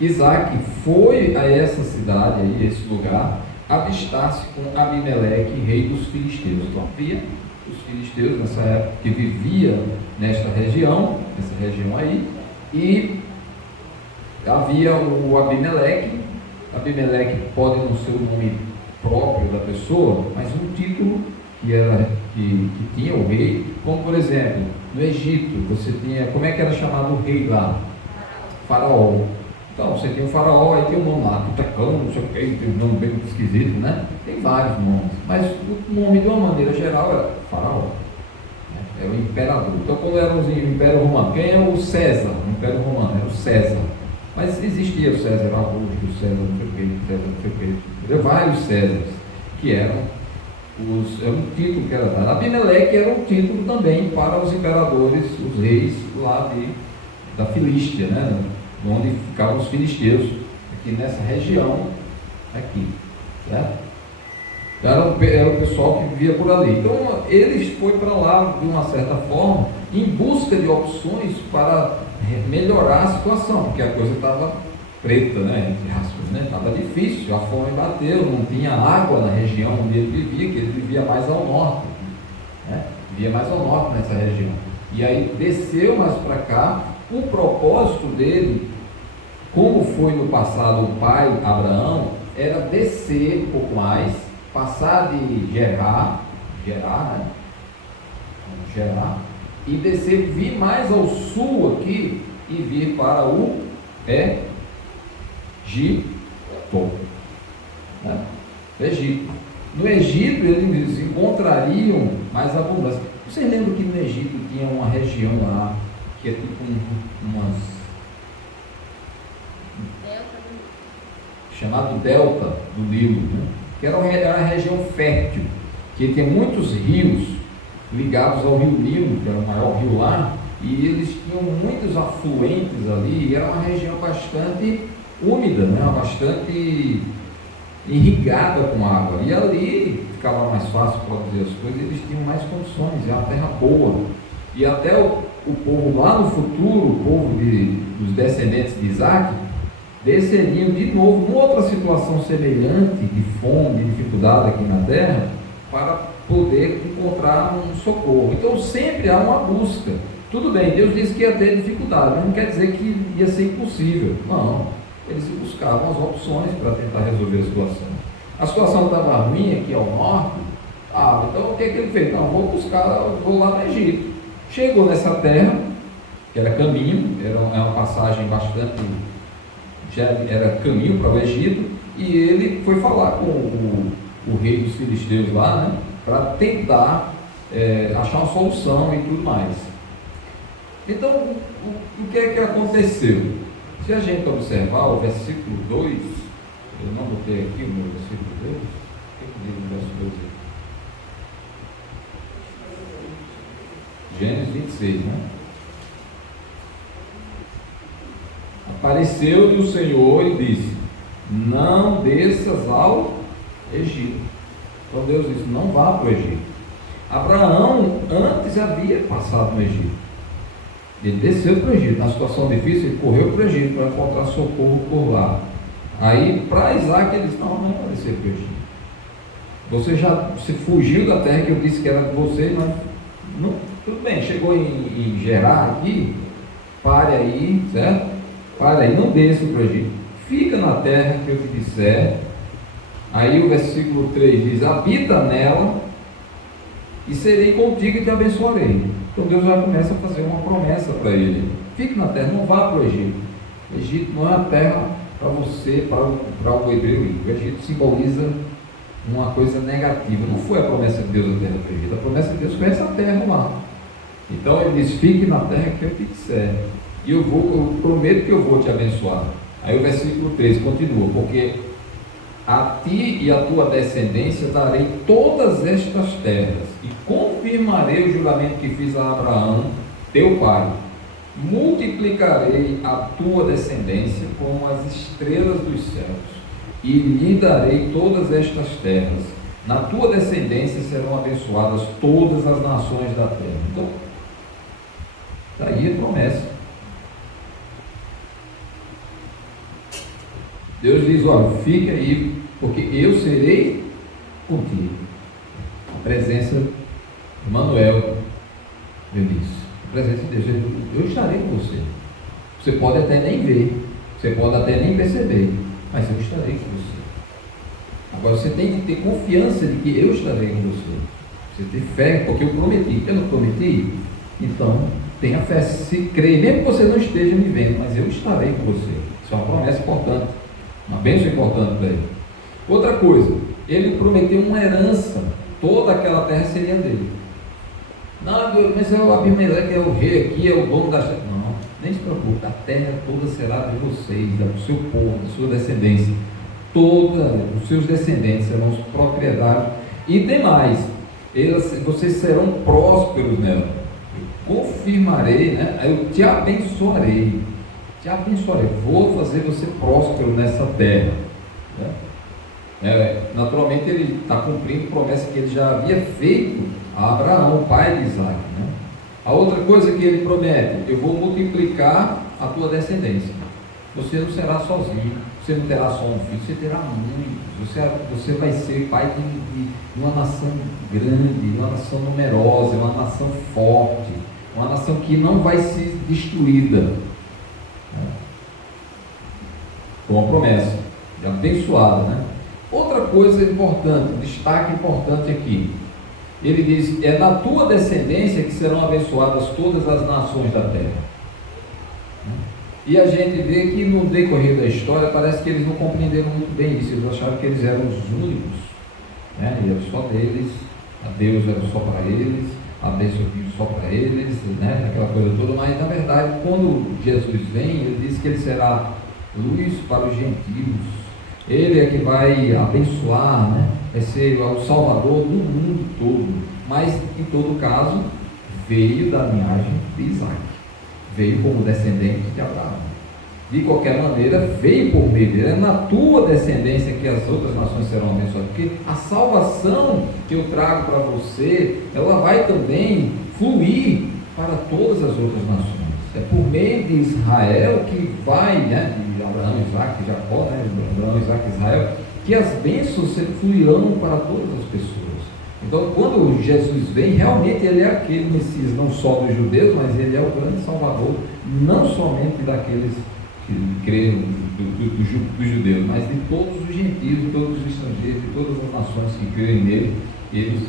Isaac foi a essa cidade, a esse lugar, avistar-se com Abimeleque, rei dos filisteus. Então, havia os filisteus nessa época que vivia nessa região aí, e havia o Abimeleque. Abimeleque pode não ser o nome próprio da pessoa, mas um título que tinha o rei, como por exemplo, no Egito, você tinha, como é que era chamado o rei lá? Faraó. Então, você tem o faraó, aí tem um nome lá, Tutecão, não sei o que, tem um nome bem esquisito, né? Tem vários nomes, mas o nome de uma maneira geral era faraó, né? Era o imperador. Então, quando era o Império Romano, quem era o César? O Império Romano era o César. Mas existia o César Augusto, o César não sei o que, César não sei o que. Havia vários Césares, que eram era um título que era dado. Abimeleque era um título também para os imperadores, os reis lá da Filístia, né? Onde ficavam os filisteus, aqui nessa região, aqui, certo? Era o pessoal que vivia por ali. Então, eles foram para lá, de uma certa forma, em busca de opções para melhorar a situação, porque a coisa estava preta, né? Entre aspas, né? Estava difícil, a fome bateu, não tinha água na região onde ele vivia, que ele vivia mais ao norte, né? Vivia mais ao norte nessa região. E aí desceu mais para cá. O propósito dele, como foi no passado o pai Abraão, era descer um pouco mais, passar de Gerar, né? Gerar, e descer, vir mais ao sul aqui e vir para o Egito, né? Egito. No Egito eles encontrariam mais abundância. Vocês lembram que no Egito tinha uma região lá que é tipo chamado Delta do Nilo, né? Que era uma região fértil, que tinha muitos rios ligados ao rio Nilo, que era o maior rio lá, e eles tinham muitos afluentes ali, e era uma região bastante úmida, né? Bastante irrigada com água, e ali ficava mais fácil produzir as coisas, eles tinham mais condições, é uma terra boa, e até o povo lá no futuro, o povo dos descendentes de Isaac, desceriam de novo numa outra situação semelhante, de fome, de dificuldade aqui na terra, para poder encontrar um socorro. Então sempre há uma busca. Tudo bem, Deus disse que ia ter dificuldade, mas não quer dizer que ia ser impossível. Não, eles buscavam as opções para tentar resolver a situação. A situação estava ruim aqui ao norte, então o que ele fez? Não, vou lá no Egito. Chegou nessa terra, que era caminho, era uma passagem bastante, já era caminho para o Egito, e ele foi falar com o rei dos filisteus lá, né, para tentar achar uma solução e tudo mais. Então, o que é que aconteceu? Se a gente observar o versículo 2, eu não botei aqui no versículo 2, o que diz no verso 2 aí? Gênesis 26, né? Apareceu-lhe o Senhor e disse: não desças ao Egito. Então Deus disse: não vá para o Egito. Abraão antes havia passado no Egito. Ele desceu para o Egito. Na situação difícil, ele correu para o Egito para encontrar socorro por lá. Aí, para Isaac, ele disse: não vai descer para o Egito. Você já se fugiu da terra que eu disse que era de você, mas não, tudo bem, chegou em Gerar aqui, pare aí, certo? Pare aí, não desça para o Egito. Fica na terra que eu te disser. Aí o versículo 3 diz: habita nela e serei contigo e te abençoarei. Então Deus já começa a fazer uma promessa para ele: fique na terra, não vá para o Egito. O Egito não é a terra para você, para o hebreu ir. O Egito simboliza uma coisa negativa. Não foi a promessa de Deus a terra do Egito. A promessa de Deus foi essa terra lá. Então ele diz: fique na terra que eu te disser, e eu prometo que eu vou te abençoar. Aí o versículo 3 continua: porque a ti e a tua descendência darei todas estas terras, e confirmarei o juramento que fiz a Abraão, teu pai. Multiplicarei a tua descendência como as estrelas dos céus, e lhe darei todas estas terras. Na tua descendência serão abençoadas todas as nações da terra. Então, está aí a promessa. Deus diz: olha, fique aí, porque eu serei contigo. A presença de Emmanuel, eu disse, a presença de Deus, eu estarei com você. Você pode até nem ver, você pode até nem perceber, mas eu estarei com você. Agora você tem que ter confiança de que eu estarei com você. Você tem fé, porque eu prometi. Eu não prometi? Então tenha fé, se crê, mesmo que você não esteja me vendo, mas eu estarei com você. Isso é uma promessa importante, uma bênção importante para ele. Outra coisa, ele prometeu uma herança, toda aquela terra seria dele. Não, Deus, mas é o Abimeleque, é o rei aqui, é o dono da terra. Não, nem se preocupe, a terra toda será de vocês, do seu povo, da sua descendência. Toda, os seus descendentes serão propriedade. E tem mais, vocês serão prósperos nela. Eu confirmarei, né? Eu te abençoarei. Te abençoarei. Vou fazer você próspero nessa terra. Né? Naturalmente ele está cumprindo promessa que ele já havia feito a Abraão, pai de Isaac. Né? A outra coisa que ele promete: eu vou multiplicar a tua descendência. Você não será sozinho, você não terá só um filho, você terá muitos. Você vai ser pai de uma nação grande, uma nação numerosa, uma nação forte, uma nação que não vai ser destruída. Com uma promessa de abençoada, né? Outra coisa importante, destaque importante aqui, ele diz: é na tua descendência que serão abençoadas todas as nações da terra. E a gente vê que no decorrer da história parece que eles não compreenderam muito bem isso. Eles acharam que eles eram os únicos, né? E era só deles, a Deus era só para eles, a bênção vinha só para eles, né? Aquela coisa toda. Mas na verdade, quando Jesus vem, ele diz que ele será luz para os gentios. Ele é que vai abençoar, né? Vai ser o salvador do mundo todo. Mas em todo caso, veio da linhagem de Isaac, veio como descendente de Abraão. De qualquer maneira, veio por meio dele. É na tua descendência que as outras nações serão abençoadas, porque a salvação que eu trago para você, ela vai também fluir para todas as outras nações. É por meio de Israel que vai, né, de Abraão, Isaac, Jacó, né? Abraão, Isaac e Israel, que as bênçãos fluirão para todas as pessoas. Então, quando Jesus vem, realmente ele é aquele Messias, não só dos judeus, mas ele é o grande Salvador, não somente daqueles que creem dos judeus, mas de todos os gentios, de todos os estrangeiros, de todas as nações que creem nele, ele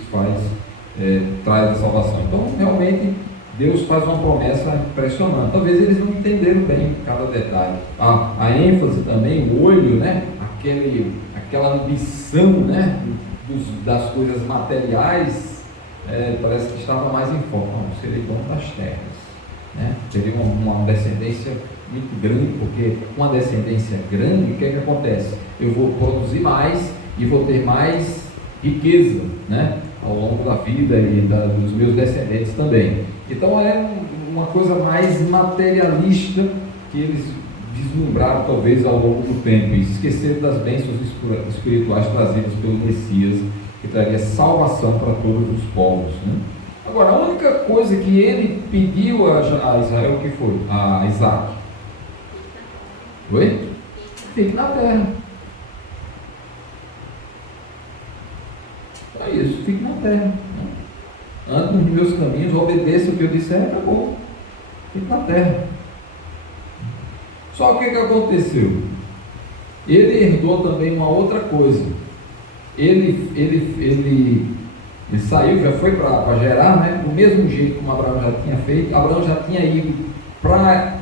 traz a salvação. Então, realmente, Deus faz uma promessa impressionante. Talvez eles não entenderam bem cada detalhe. A ênfase também, o olho, né? Aquela ambição, né? Das coisas materiais, parece que estava mais em foco. Não, seria dono das terras, né? Seria uma descendência muito grande, porque uma descendência grande, o que é que acontece? Eu vou produzir mais e vou ter mais riqueza, né? Ao longo da vida e dos meus descendentes também. Então é uma coisa mais materialista que eles deslumbraram talvez ao longo do tempo e se esqueceram das bênçãos espirituais trazidas pelo Messias, que traria salvação para todos os povos, né? Agora, a única coisa que ele pediu a Israel, que foi? A Isaac. Oi? Fique na terra. É isso, fique na terra, né? Ande nos meus caminhos, obedeça o que eu disser, acabou. Fique na terra. Só que o que aconteceu? Ele herdou também uma outra coisa. Ele saiu, já foi para Gerar, né? Do mesmo jeito como Abraão já tinha feito. Abraão já tinha ido para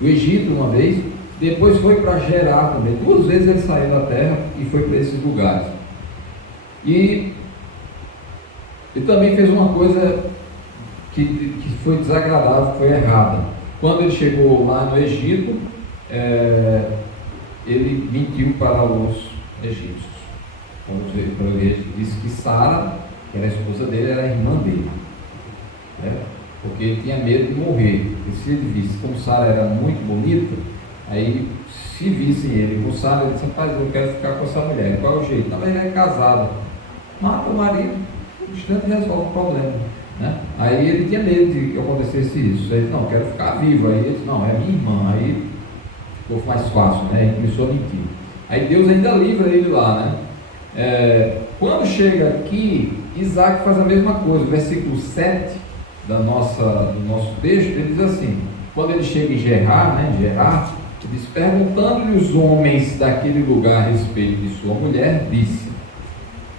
o Egito uma vez, depois foi para Gerar também. 2 vezes ele saiu da terra e foi para esses lugares. E também fez uma coisa que foi desagradável, foi errada. Quando ele chegou lá no Egito, ele mentiu para os egípcios. Ele disse que Sara, que era a esposa dele, era a irmã dele, né? Porque ele tinha medo de morrer. E se ele visse, como Sara era muito bonita, aí se vissem ele com Sara, ele disse: rapaz, eu quero ficar com essa mulher. Qual é o jeito? Não, ele é casado. Mata o marido, no instante resolve o problema, né? Aí ele tinha medo de que acontecesse isso. Ele disse: não, quero ficar vivo. Aí ele disse: não, é minha irmã. Aí ficou mais fácil, né? Ele começou a mentir. Aí Deus ainda livra ele lá, né? Quando chega aqui, Isaac faz a mesma coisa. O versículo 7 do nosso texto, ele diz assim: quando ele chega em Gerar, né? Gerar, ele diz: perguntando-lhe os homens daquele lugar a respeito de sua mulher, disse: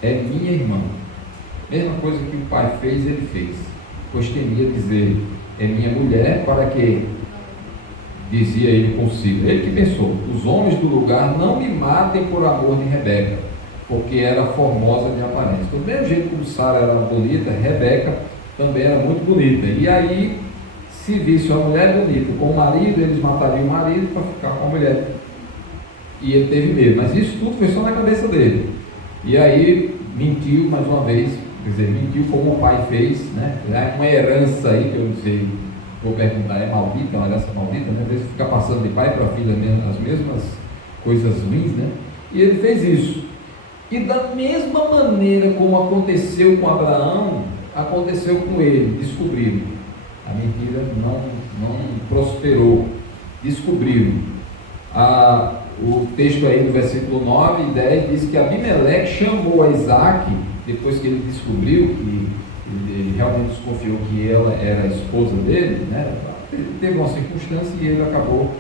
é minha irmã. Mesma coisa que o pai fez, ele fez, pois temia dizer: é minha mulher, para que, dizia ele consigo. Ele que pensou: os homens do lugar não me matem por amor de Rebeca, porque era formosa de aparência. Do mesmo jeito como Sara era bonita, Rebeca também era muito bonita. E aí, se visse uma mulher bonita com o marido, eles matariam o marido para ficar com a mulher. E ele teve medo, mas isso tudo foi só na cabeça dele. E aí mentiu mais uma vez, quer dizer, mentiu como o pai fez, né? É uma herança aí que eu não sei, vou perguntar, é maldita, uma herança maldita, né? Às vezes fica passando de pai para filho as mesmas coisas ruins, né? E ele fez isso. E da mesma maneira como aconteceu com Abraão, aconteceu com ele, descobriram. A mentira não prosperou, descobriram. O texto aí do versículo 9 e 10 diz que Abimeleque chamou a Isaac, depois que ele descobriu que ele realmente desconfiou que ela era a esposa dele, né? Ele teve uma circunstância e ele acabou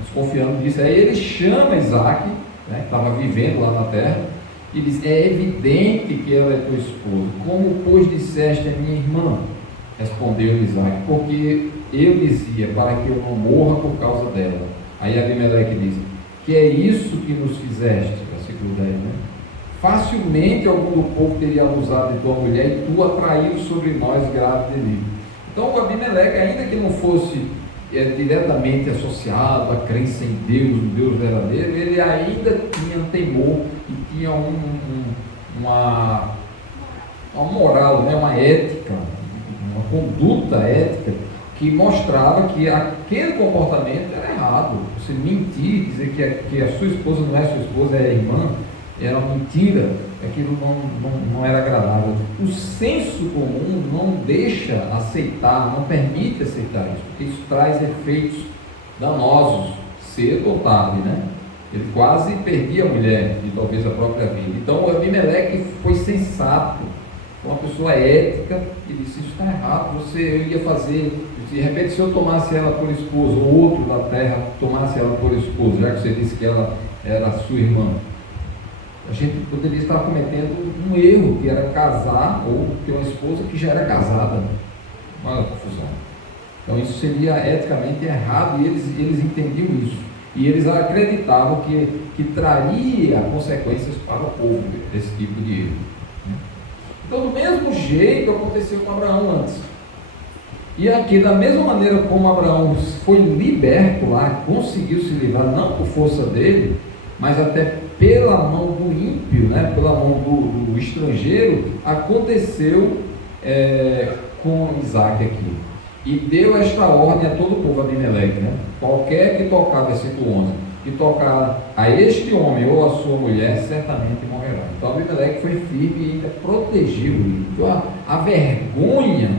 desconfiando disso. Aí ele chama Isaac, né, que estava vivendo lá na terra, e diz: é evidente que ela é tua esposa. Como, pois, disseste, é minha irmã? Respondeu Isaac: porque eu dizia, para que eu não morra por causa dela. Aí Abimeleque diz: que é isso que nos fizeste? Versículo 10, né? Facilmente algum do povo teria abusado de tua mulher e tu atraiu sobre nós grave delito. Então o Abimeleque, ainda que não fosse diretamente associado à crença em Deus, no Deus verdadeiro, ele ainda tinha temor e tinha uma moral, né? Uma ética, uma conduta ética que mostrava que aquele comportamento era errado. Você mentir, dizer que a sua esposa não é sua esposa, é a irmã, era uma mentira, aquilo não era agradável. O senso comum não deixa aceitar, não permite aceitar isso, porque isso traz efeitos danosos, cedo ou tarde, né? Ele quase perdia a mulher e talvez a própria vida. Então, Abimeleque foi sensato, uma pessoa ética, e disse: isso está errado, eu ia fazer, de repente, se eu tomasse ela por esposa, ou outro da terra tomasse ela por esposa, já que você disse que ela era sua irmã, a gente poderia estar cometendo um erro, que era casar ou ter uma esposa que já era casada. Olha a confusão. Então isso seria eticamente errado, e eles entendiam isso. E eles acreditavam que traria consequências para o povo esse tipo de erro. Então, do mesmo jeito aconteceu com Abraão antes. E aqui, da mesma maneira como Abraão foi liberto lá, conseguiu se livrar, não por força dele, mas até pela mão do ímpio, né, pela mão do estrangeiro, aconteceu com Isaac aqui. E deu esta ordem a todo o povo, Abimeleque, né? Qualquer que tocar, versículo 11, que tocar a este homem ou a sua mulher, certamente morrerá. Então Abimeleque foi firme e ainda protegeu ele. Então, a vergonha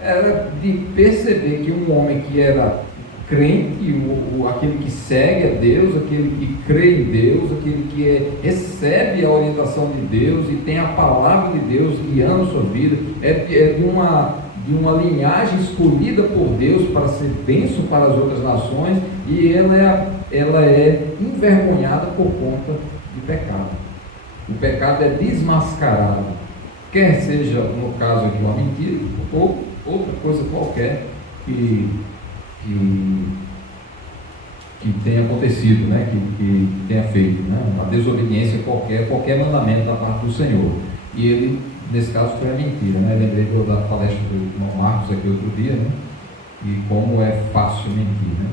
era de perceber que um homem que era crente, aquele que segue a Deus, aquele que crê em Deus, aquele que recebe a orientação de Deus e tem a palavra de Deus guiando sua vida, é de uma linhagem escolhida por Deus para ser bênção para as outras nações, e ela é envergonhada por conta do pecado. O pecado é desmascarado, quer seja, no caso aqui, uma mentira, ou outra coisa qualquer que tenha acontecido, né? que tenha feito, né? Uma desobediência qualquer mandamento da parte do Senhor. E ele, nesse caso, foi a mentira, né? Lembrei da palestra do irmão Marcos aqui outro dia, né? E como é fácil mentir, né?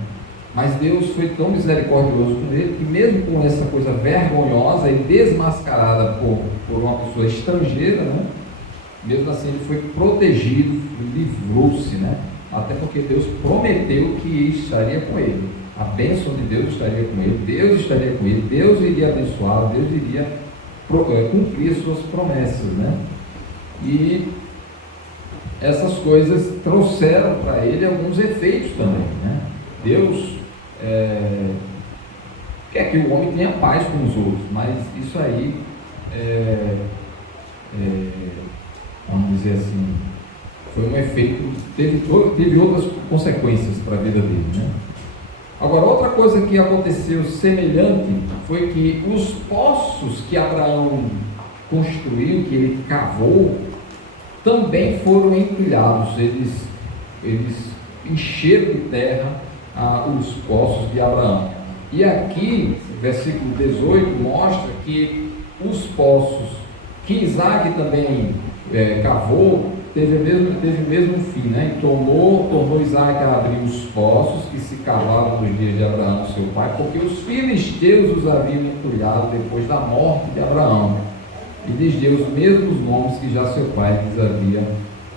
Mas Deus foi tão misericordioso com ele, que mesmo com essa coisa vergonhosa e desmascarada por uma pessoa estrangeira, né? Mesmo assim ele foi protegido, livrou-se, né? Até porque Deus prometeu que estaria com ele, a bênção de Deus estaria com ele, Deus estaria com ele, Deus iria abençoá-lo, Deus iria cumprir suas promessas, né? E essas coisas trouxeram para ele alguns efeitos também, né? Deus quer que o homem tenha paz com os outros, mas isso aí vamos dizer assim, foi um efeito, teve outras consequências para a vida dele, né? Agora, outra coisa que aconteceu semelhante foi que os poços que Abraão construiu, que ele cavou, também foram empilhados. Eles encheram de terra os poços de Abraão. E aqui, versículo 18, mostra que os poços que Isaac também cavou, teve o mesmo fim, né? E tornou Isaac a abrir os poços que se cavaram nos dias de Abraão, seu pai, porque os filisteus os haviam entulhado depois da morte de Abraão, e lhes deu os mesmos nomes que já seu pai lhes havia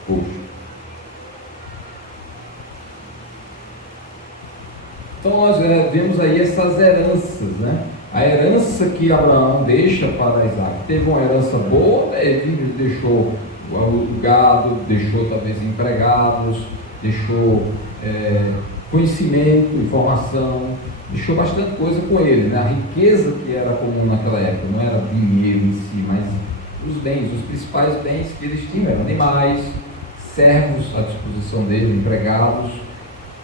posto. Então nós vemos aí essas heranças, né? A herança que Abraão deixa para Isaac. Teve uma herança boa, ele deixou o gado, deixou talvez empregados, deixou conhecimento, informação, deixou bastante coisa com ele, né? A riqueza que era comum naquela época, não era dinheiro em si, mas os bens, os principais bens que eles tinham eram animais, servos à disposição dele, empregados,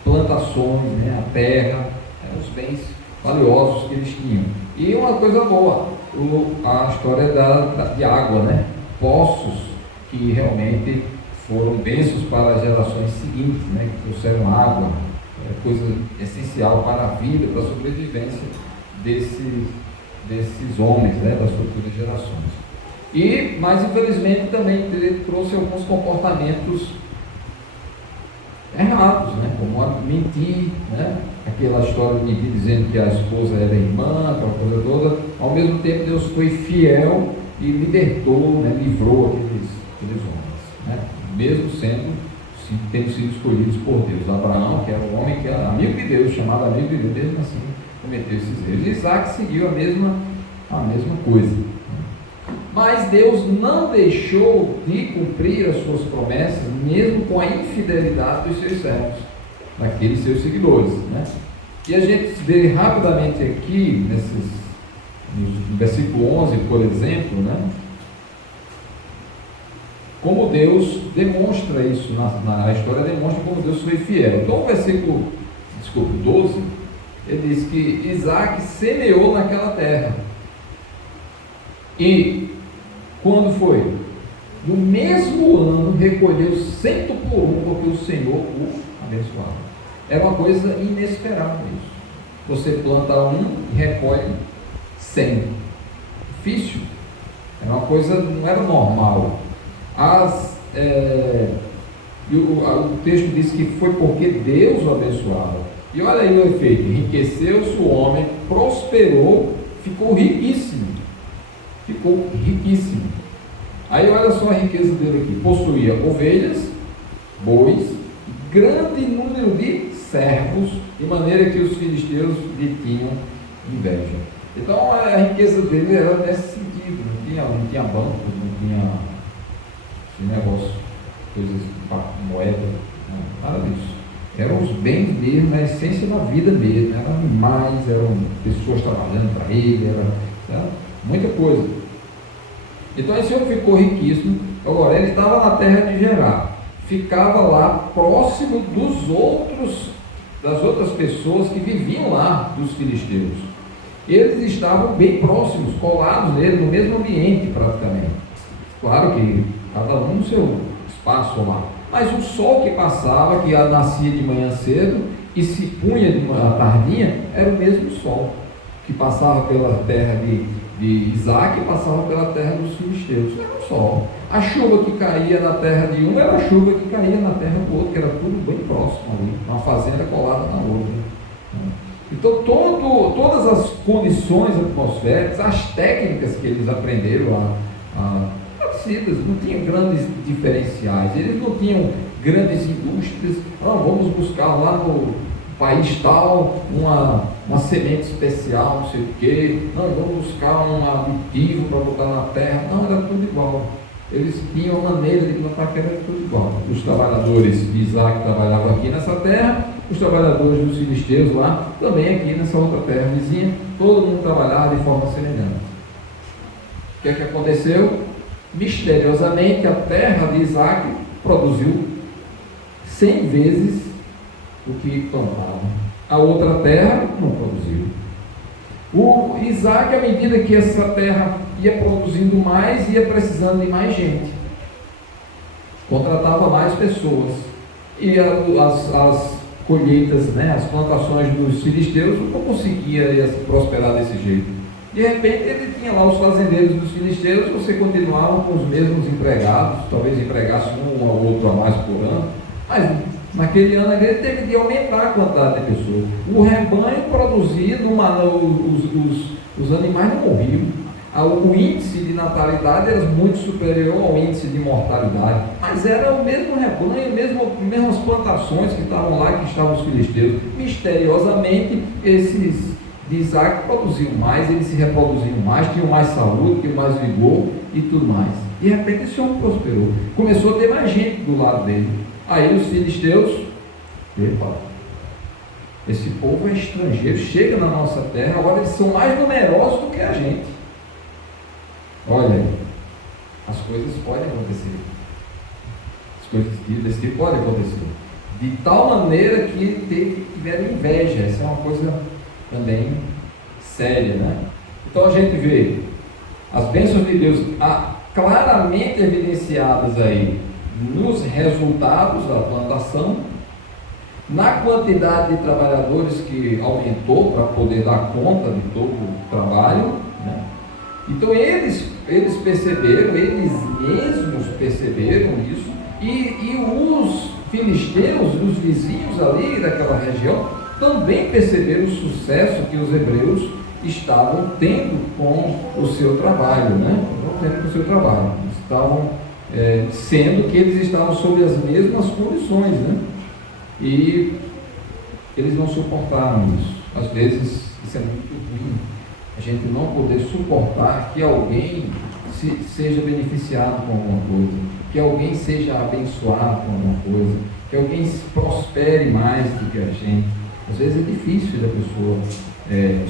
plantações, né? A terra, os bens valiosos que eles tinham. E uma coisa boa, a história de água, né? Poços que realmente foram bênçãos para as gerações seguintes, né? Que trouxeram água, coisa essencial para a vida, para a sobrevivência desses homens, né? Das futuras gerações. Mas infelizmente também ele trouxe alguns comportamentos errados, né? Como mentir, né? Aquela história de mentir dizendo que a esposa era irmã, aquela coisa toda. Ao mesmo tempo Deus foi fiel e libertou, né? Livrou aqueles homens, né? Mesmo tendo sido escolhidos por Deus. Abraão, que era um homem que era amigo de Deus, chamado amigo de Deus, mesmo assim cometeu esses erros. E Isaac seguiu a mesma coisa. Mas Deus não deixou de cumprir as suas promessas, mesmo com a infidelidade dos seus servos, daqueles seus seguidores, né? E a gente vê rapidamente aqui, no versículo 11, por exemplo, né? Como Deus demonstra isso, na história demonstra como Deus foi fiel. Então, o versículo 12, ele diz que Isaac semeou naquela terra. E, quando foi? No mesmo ano, recolheu 100 por 1, porque o Senhor o abençoava. Era uma coisa inesperada isso. Você planta 1 e recolhe 100. Difícil. Era uma coisa, não era normal. O texto diz que foi porque Deus o abençoava. E olha aí o efeito: enriqueceu-se o homem, prosperou, ficou riquíssimo. Ficou riquíssimo. Aí olha só a riqueza dele aqui: possuía ovelhas, bois, grande número de servos, de maneira que os filisteus lhe tinham inveja. Então a riqueza dele era nesse sentido: não tinha bancos, não tinha negócio, coisas, moeda, não, nada disso. Eram os bens mesmo, na essência da vida mesmo. Eram animais, eram pessoas trabalhando para ele, era muita coisa. Então esse homem ficou riquíssimo. Agora, ele estava na terra de Gerar, ficava lá próximo das outras pessoas que viviam lá, dos filisteus. Eles estavam bem próximos, colados nele, no mesmo ambiente praticamente. Claro que cada um no seu espaço lá. Mas o sol que passava, que nascia de manhã cedo e se punha de uma tardinha, era o mesmo sol que passava pela terra de Isaac e passava pela terra dos filisteus. Era o sol. A chuva que caía na terra de um era a chuva que caía na terra do outro, que era tudo bem próximo ali, uma fazenda colada na outra. Então todas as condições atmosféricas, as técnicas que eles aprenderam não tinham grandes diferenciais, eles não tinham grandes indústrias. Vamos buscar lá no país tal uma semente especial, não sei o quê, vamos buscar um aditivo para botar na terra. Não, era tudo igual. Eles tinham maneira de plantar que era tudo igual. Os trabalhadores de Isaac trabalhavam aqui nessa terra, os trabalhadores dos filisteus lá, também aqui nessa outra terra vizinha, todo mundo trabalhava de forma semelhante. O que é que aconteceu? Misteriosamente, a terra de Isaac produziu 100 vezes o que plantava. A outra terra não produziu. O Isaac, à medida que essa terra ia produzindo mais, ia precisando de mais gente. Contratava mais pessoas. E as colheitas, as plantações dos filisteus não conseguia prosperar desse jeito. De repente ele tinha lá os fazendeiros dos filisteus, você continuava com os mesmos empregados, talvez empregasse um ou outro a mais por ano, mas naquele ano ele teve de aumentar a quantidade de pessoas. O rebanho produzia, os animais não morriam. O índice de natalidade era muito superior ao índice de mortalidade, mas era o mesmo rebanho, mesmas plantações que estavam lá, que estavam os filisteus. Misteriosamente, esses de Isaac produziam mais, eles se reproduziam mais, tinham mais saúde, tinham mais vigor e tudo mais. De repente esse homem prosperou, começou a ter mais gente do lado dele. Aí os filisteus, esse povo é estrangeiro, chega na nossa terra, agora eles são mais numerosos do que a gente. Olha, as coisas podem acontecer, as coisas desse tipo podem acontecer, de tal maneira que tiveram inveja. Essa é uma coisa também séria, né? Então a gente vê as bênçãos de Deus claramente evidenciadas aí nos resultados da plantação, na quantidade de trabalhadores que aumentou para poder dar conta de todo o trabalho, né? Então eles perceberam, eles mesmos perceberam isso, e os filisteus, os vizinhos ali daquela região, também perceberam o sucesso que os hebreus estavam tendo com o seu trabalho, né? Estavam sendo que eles estavam sob as mesmas condições, né? E eles não suportaram isso. Às vezes isso é muito ruim, a gente não poder suportar que alguém seja beneficiado com alguma coisa, que alguém seja abençoado com alguma coisa, que alguém prospere mais do que a gente. Às vezes é difícil da pessoa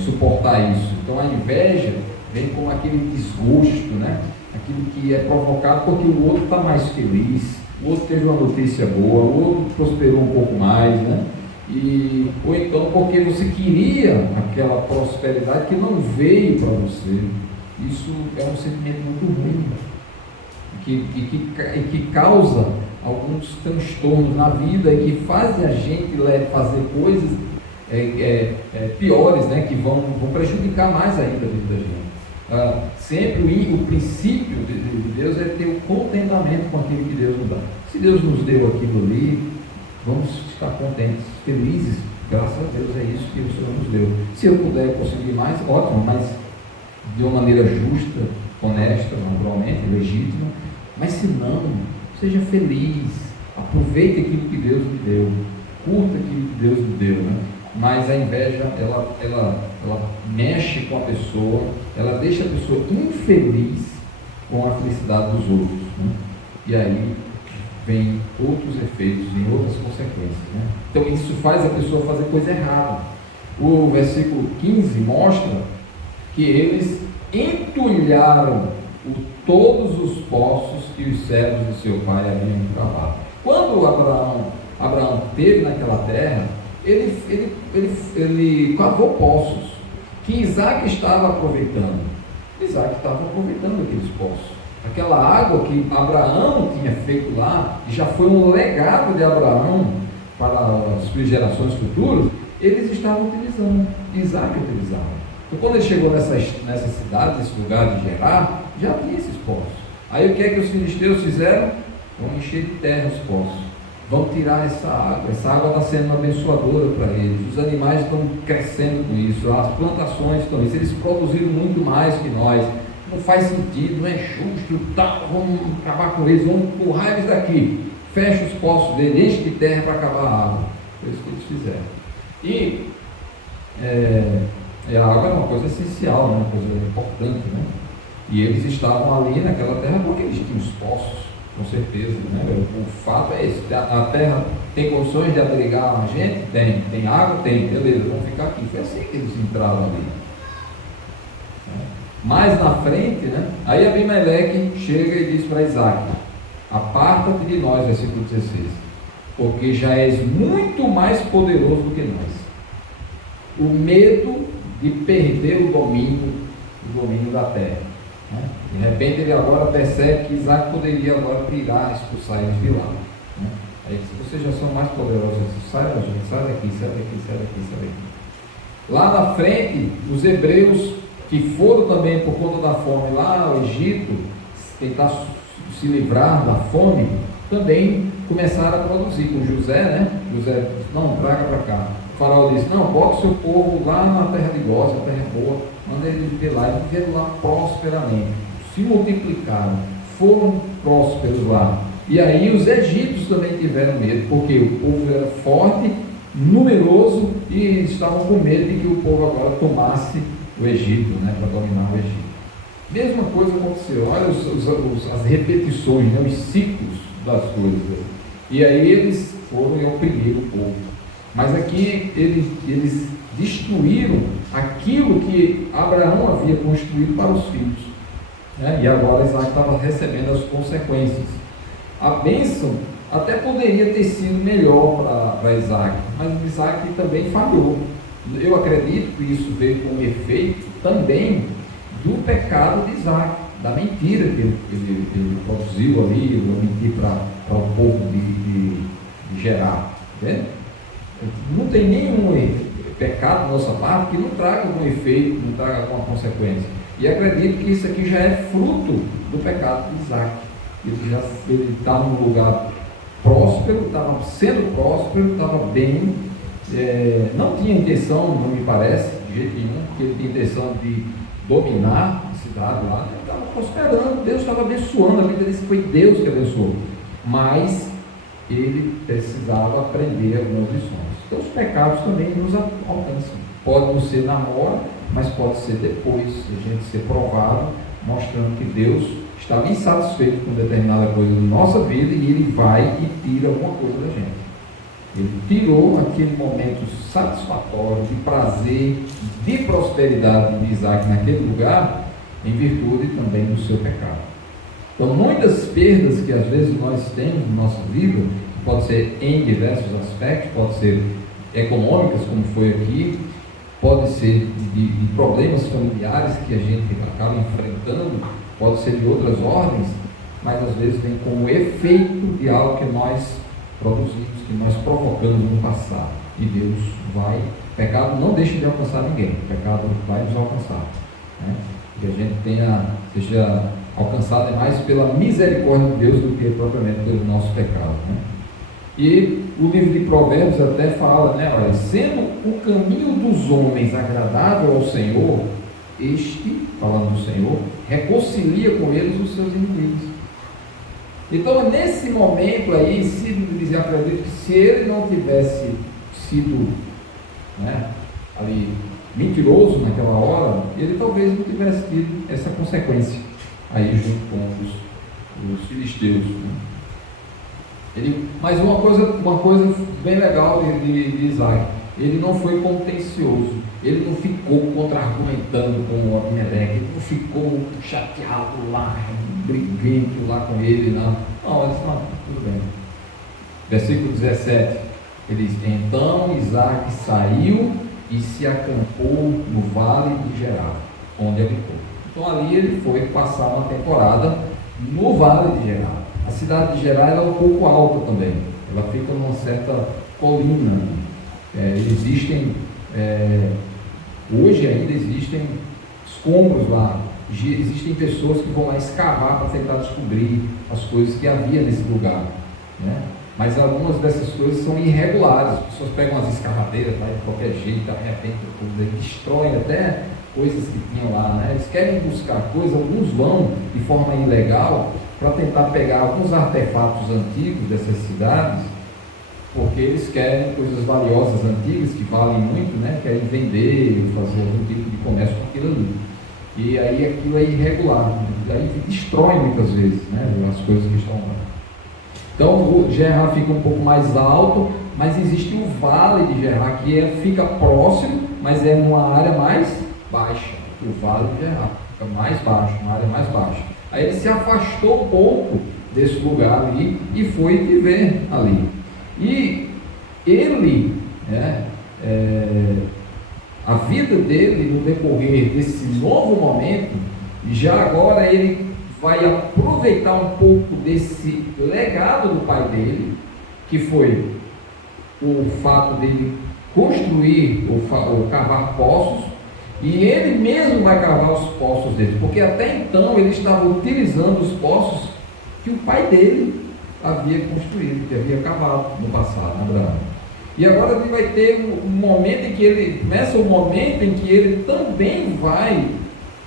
suportar isso. Então a inveja vem com aquele desgosto, né? Aquilo que é provocado porque o outro está mais feliz, o outro teve uma notícia boa, o outro prosperou um pouco mais, né? Ou então porque você queria aquela prosperidade que não veio para você. Isso é um sentimento muito ruim, que causa alguns transtornos na vida e que fazem a gente fazer coisas piores, né? Que vão prejudicar mais ainda a vida da gente. Sempre o princípio de Deus é ter o contentamento com aquilo que Deus nos dá. Se Deus nos deu aquilo ali, vamos estar contentes, felizes, graças a Deus, é isso que o Senhor nos deu. Se eu puder conseguir mais, ótimo, mas de uma maneira justa, honesta, naturalmente, legítima, mas se não, seja feliz, aproveite aquilo que Deus lhe deu, curta aquilo que Deus lhe deu, né? Mas a inveja, ela mexe com a pessoa, ela deixa a pessoa infeliz com a felicidade dos outros, né? E aí vem outros efeitos, vem outras consequências, né? Então isso faz a pessoa fazer coisa errada. O versículo 15 mostra que eles entulharam todos os poços que os servos de seu pai haviam cavado. Quando Abraão esteve naquela terra, ele cavou poços que Isaac estava aproveitando. Isaac estava aproveitando aqueles poços. Aquela água que Abraão tinha feito lá, e já foi um legado de Abraão para as suas gerações futuras, eles estavam utilizando, Isaac utilizava. Então, quando ele chegou nessa cidade, nesse lugar de Gerar, já tinha esses poços. Aí o que é que os filisteus fizeram? Vão encher de terra os poços. Vão tirar essa água está sendo abençoadora para eles, os animais estão crescendo com isso, as plantações estão isso, eles produziram muito mais que nós, não faz sentido, não é justo, vamos acabar com eles, vamos empurrar eles daqui, fecha os poços deles, enche de terra para acabar a água. Foi isso que eles fizeram. E a água é uma coisa essencial, uma coisa importante, né? E eles estavam ali naquela terra porque eles tinham os poços, com certeza, né? O fato é esse, a terra tem condições de abrigar a gente? Tem água? Tem, beleza, vamos ficar aqui. Foi assim que eles entraram ali. Mais na frente, né? Aí Abimeleque chega e diz para Isaac: aparta-te de nós, versículo 16, porque já és muito mais poderoso do que nós. O medo de perder o domínio da terra. De repente ele agora percebe que Isaac poderia agora tirar, expulsar eles de lá. Aí diz: vocês já são mais poderosos, sai daqui, sai daqui, sai daqui, sai daqui, sai daqui. Lá na frente, os hebreus que foram também por conta da fome lá ao Egito, tentar se livrar da fome, também começaram a produzir com José, né? José disse: não, traga para cá. O faraó disse: não, bota o seu povo lá na terra de Gósen, terra boa, manda eles viver lá. Eles viveram lá prosperamente, se multiplicaram, foram prósperos lá. E aí os egípcios também tiveram medo, porque o povo era forte, numeroso, e estavam com medo de que o povo agora tomasse o Egito, né, para dominar o Egito. Mesma coisa aconteceu, olha as repetições, né, os ciclos das coisas. E aí eles foram e oprimiram o povo. Mas aqui eles destruíram aquilo que Abraão havia construído para os filhos, né? E agora Isaac estava recebendo as consequências. A bênção até poderia ter sido melhor para Isaac, mas Isaac também falhou. Eu acredito que isso veio como efeito também do pecado de Isaac, da mentira que ele produziu ali, mentir para o povo de Gerar. Né? Não tem nenhum pecado da nossa parte que não traga algum efeito, não traga alguma consequência. E acredito que isso aqui já é fruto do pecado de Isaac. Ele estava num lugar próspero, estava sendo próspero, estava bem, não tinha intenção, não me parece, de jeito nenhum, porque ele tinha intenção de dominar a cidade lá, ele estava prosperando, Deus estava abençoando, a vida dele foi Deus que abençoou, mas ele precisava aprender algumas lições. Então os pecados também nos alcançam, pode não ser na hora, mas pode ser depois, a gente ser provado, mostrando que Deus estava insatisfeito com determinada coisa na nossa vida e ele vai e tira alguma coisa da gente. Ele tirou aquele momento satisfatório, de prazer, de prosperidade de Isaac naquele lugar, em virtude também do seu pecado. Então, muitas perdas que às vezes nós temos na nossa vida, pode ser em diversos aspectos, pode ser econômicas, como foi aqui, pode ser de problemas familiares que a gente acaba enfrentando, pode ser de outras ordens, mas às vezes vem como efeito de algo que nós produzimos, que nós provocamos no passado. E Deus vai, o pecado não deixa de alcançar ninguém, o pecado vai nos alcançar, né? Que a gente seja alcançado mais pela misericórdia de Deus do que propriamente pelo nosso pecado, né? E o livro de Provérbios até fala, né, olha, sendo o caminho dos homens agradável ao Senhor, este, falando do Senhor, reconcilia com eles os seus inimigos. Então, nesse momento aí, se acredito que se ele não tivesse sido, né, ali mentiroso naquela hora, ele talvez não tivesse tido essa consequência aí junto com os filisteus, né? Mas uma coisa bem legal de Isaac, ele não foi contencioso, ele não ficou contra-argumentando com o Abimeleque, ele não ficou chateado lá, briguento lá com ele, não, ele disse, não, tudo bem. Versículo 17, ele diz, então Isaac saiu e se acampou no vale de Gerar, onde habitou. Então ali ele foi passar uma temporada no vale de Gerar. A cidade de Gerar é um pouco alta também, ela fica numa certa colina. Hoje ainda existem escombros lá, existem pessoas que vão lá escavar para tentar descobrir as coisas que havia nesse lugar, né? Mas algumas dessas coisas são irregulares, as pessoas pegam as escavadeiras lá de qualquer jeito, arrebentam tudo, destroem até coisas que tinham lá, né? Eles querem buscar coisas, alguns vão de forma ilegal para tentar pegar alguns artefatos antigos dessas cidades, porque eles querem coisas valiosas antigas que valem muito, né? Querem vender ou fazer algum tipo de comércio com aquilo ali. E aí aquilo é irregular, né? Aí destrói muitas vezes, né, as coisas que estão lá. Então o Gerar fica um pouco mais alto, mas existe o vale de Gerar que fica próximo, mas é numa área mais baixa. O vale de Gerar fica mais baixo, uma área mais baixa. Aí ele se afastou um pouco desse lugar ali e foi viver ali. E ele, a vida dele no decorrer desse novo momento, já agora ele vai aproveitar um pouco desse legado do pai dele, que foi o fato dele construir ou cavar poços, e ele mesmo vai cavar os poços dele, porque até então ele estava utilizando os poços que o pai dele havia construído, que havia cavado no passado, Abraão. E agora ele vai ter um momento em que ele começa, um momento em que ele também vai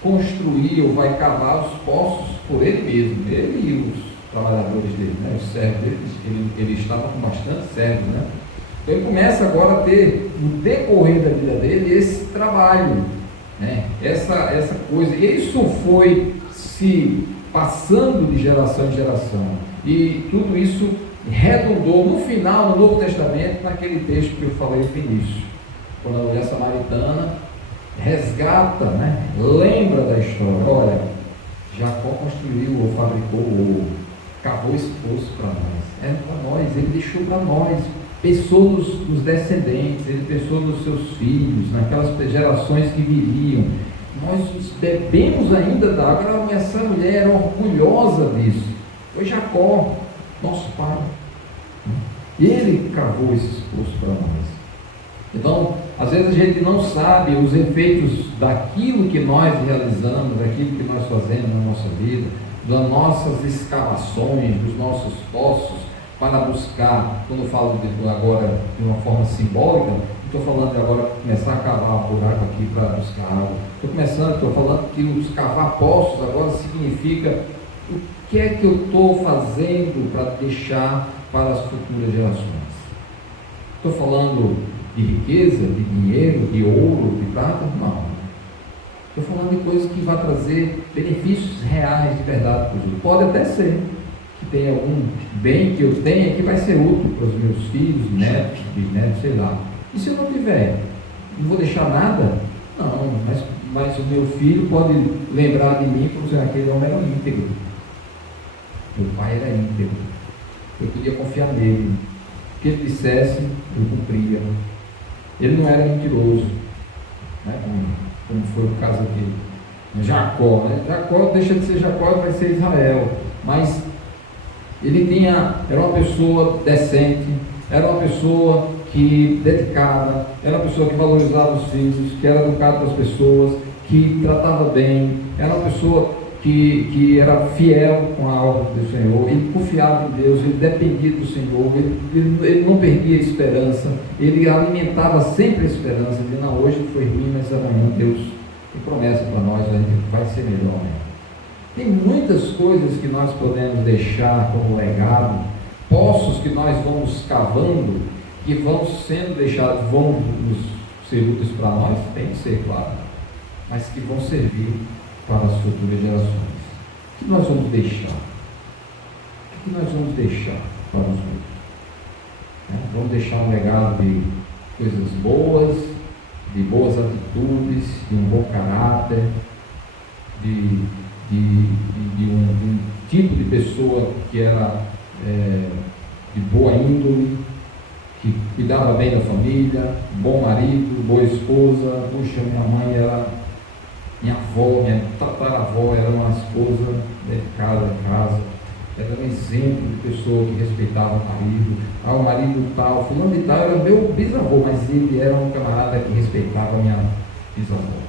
construir ou vai cavar os poços por ele mesmo, ele e os trabalhadores dele, né, os servos dele. Ele estava com bastante servos, né? Então ele começa agora a ter, no decorrer da vida dele, esse trabalho, né? Essa coisa, e isso foi se passando de geração em geração, e tudo isso redundou no final, no Novo Testamento, naquele texto que eu falei no início, quando a mulher samaritana resgata, né? Lembra da história. Olha, Jacó construiu ou fabricou ou cavou esse poço para nós, para nós, ele deixou para nós, pensou nos descendentes, ele pensou nos seus filhos, naquelas gerações que viriam. Nós bebemos ainda da água. Essa mulher era orgulhosa disso. Foi Jacó, nosso pai, ele cavou esses poços para nós. Então, às vezes a gente não sabe os efeitos daquilo que nós realizamos, daquilo que nós fazemos na nossa vida, das nossas escavações, dos nossos poços, para buscar, quando eu falo agora de uma forma simbólica, estou falando de agora começar a cavar um buraco aqui para buscar água. Estou falando que os cavar poços agora significa o que é que eu estou fazendo para deixar para as futuras gerações. Estou falando de riqueza, de dinheiro, de ouro, de prata? Não. Estou falando de coisas que vão trazer benefícios reais de verdade para os outros. Pode até ser que tem algum bem que eu tenha que vai ser útil para os meus filhos, netos, bisnetos, sei lá. E se eu não tiver? Não vou deixar nada? Não, mas o meu filho pode lembrar de mim por dizer, aquele homem era íntegro. Meu pai era íntegro. Eu podia confiar nele. O que ele dissesse, eu cumpria. Ele não era mentiroso, né? Como foi o caso aqui. Jacó, né? Jacó deixa de ser Jacó e vai ser Israel. Mas ele era uma pessoa decente, era uma pessoa que dedicada, era uma pessoa que valorizava os filhos, que era educado com as pessoas, que tratava bem, era uma pessoa que era fiel com a ordem do Senhor, ele confiava em Deus, ele dependia do Senhor, ele não perdia a esperança, ele alimentava sempre a esperança, dizendo, não, hoje foi ruim, mas amanhã Deus tem promessa para nós, a gente vai ser melhor, né? Tem muitas coisas que nós podemos deixar como legado, poços que nós vamos cavando, que vão sendo deixados, vão ser úteis para nós, tem que ser, claro, mas que vão servir para as futuras gerações. O que nós vamos deixar? O que nós vamos deixar para os outros? Vamos deixar um legado de coisas boas, de boas atitudes, de um bom caráter, de um tipo de pessoa que era de boa índole, que cuidava bem da família, bom marido, boa esposa. Puxa, minha avó, minha tataravó era uma esposa dedicada em casa, era um exemplo de pessoa que respeitava o marido. O marido tal, fulano de tal era meu bisavô, mas ele era um camarada que respeitava a minha bisavó.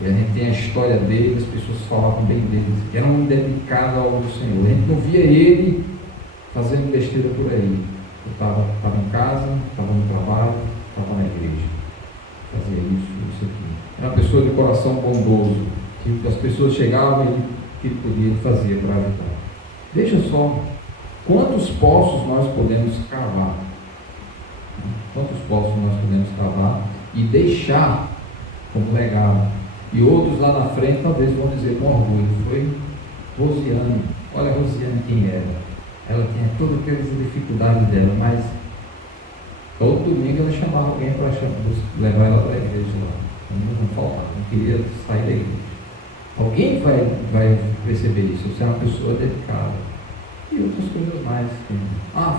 E a gente tem a história dele, as pessoas falavam bem dele, que era um dedicado ao Senhor. A gente não via ele fazendo besteira por aí. Eu estava em casa, estava no trabalho, estava na igreja. Fazia isso aqui. Era uma pessoa de coração bondoso, que as pessoas chegavam e que ele podia fazer para ajudar. Veja só, quantos poços nós podemos cavar. Quantos poços nós podemos cavar e deixar como legado. E outros lá na frente talvez vão dizer com orgulho, foi Rosiane. Olha a Rosiane quem era. Ela tinha todas aquelas dificuldades dela, mas todo domingo ela chamava alguém para levar ela para a igreja lá. Não faltava, não queria sair da igreja. Alguém vai perceber isso, você é uma pessoa dedicada. E outras coisas mais.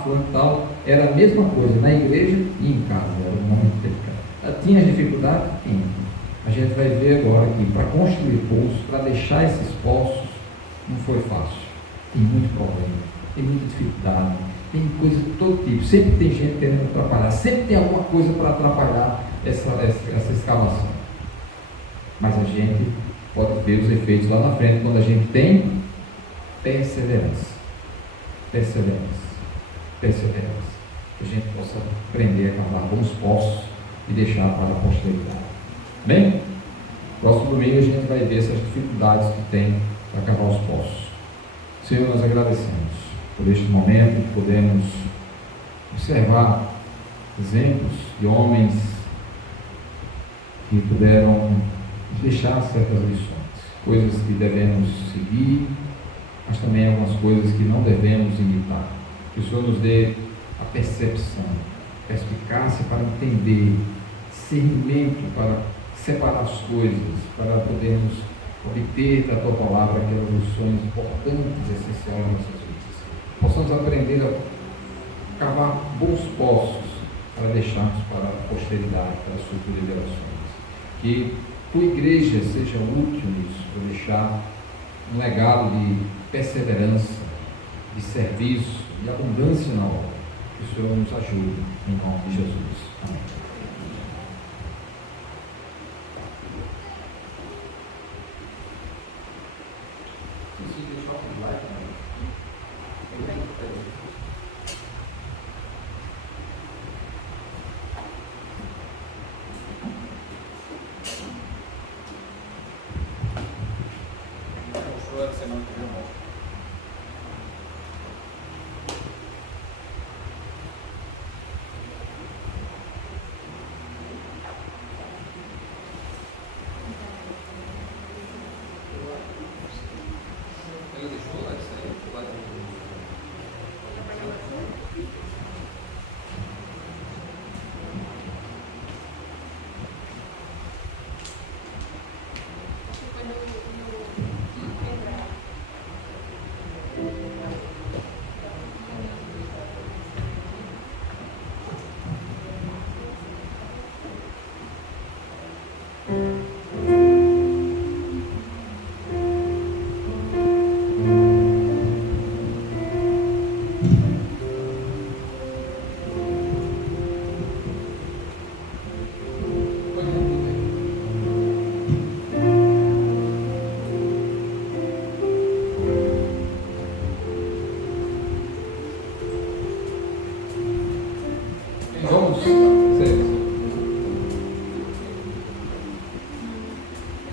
Fulano tal, era a mesma coisa na igreja e em casa, era um homem dedicado. Tinha dificuldade? Tinha. A gente vai ver agora que para construir poços, para deixar esses poços, não foi fácil. Tem muito problema, tem muita dificuldade, tem coisa de todo tipo. Sempre tem gente querendo atrapalhar, sempre tem alguma coisa para atrapalhar essa escavação. Mas a gente pode ver os efeitos lá na frente quando a gente tem perseverança. Perseverança. Perseverança. Que a gente possa aprender a cavar bons poços e deixar para a posteridade. Bem, próximo domingo a gente vai ver essas dificuldades que tem para cavar os poços. Senhor, nós agradecemos por este momento que podemos observar exemplos de homens que puderam deixar certas lições, coisas que devemos seguir, mas também algumas coisas que não devemos imitar. Que o Senhor nos dê a percepção, a perspicácia para entender, discernimento para separar as coisas, para podermos obter da Tua Palavra aquelas lições importantes, essenciais nas nossas vidas. Possamos aprender a cavar bons poços para deixarmos para a posteridade, para as futuras gerações. Que Tua igreja seja útil nisso, para deixar um legado de perseverança, de serviço, de abundância na obra. Que o Senhor nos ajude, em nome de Jesus. Amém. Ele deixou,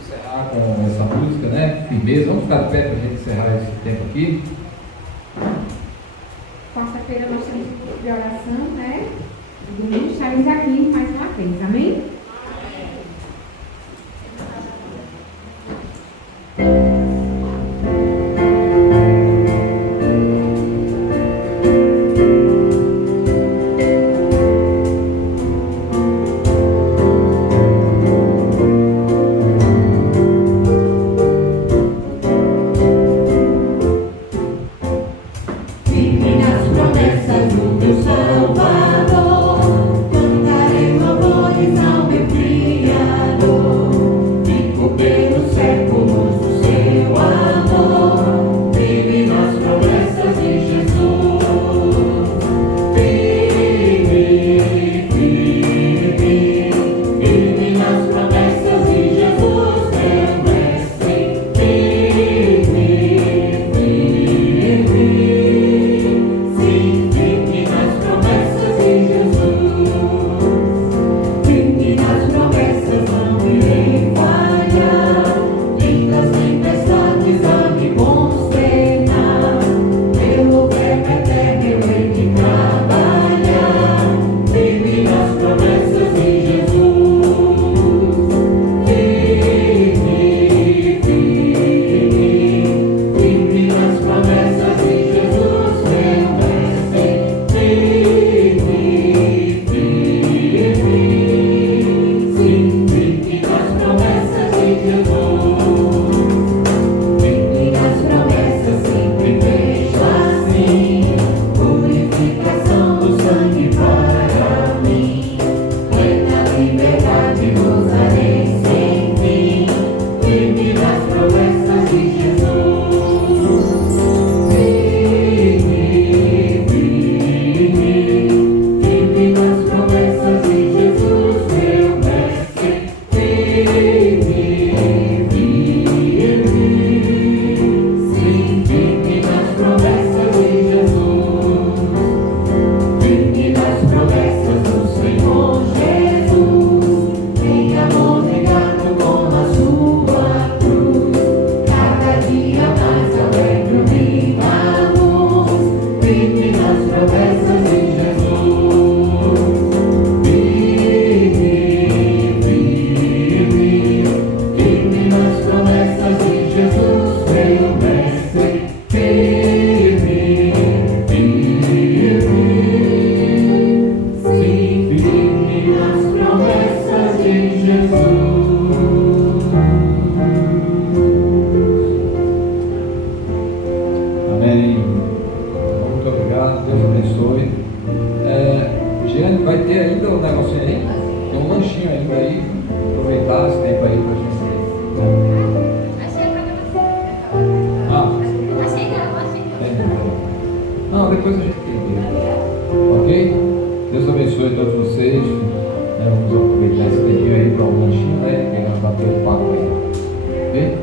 encerrar com essa música, né? Firmeza. Vamos ficar de pé para a gente encerrar esse tempo aqui. Quarta-feira nós temos um grupo de oração, né? Domingo estaremos aqui mais uma vez, amém? Depois a gente entende. Ok? Deus abençoe todos vocês. Vamos aproveitar esse tempinho aí para um lanchinho, né? Pegar bater o papo aí. Ok?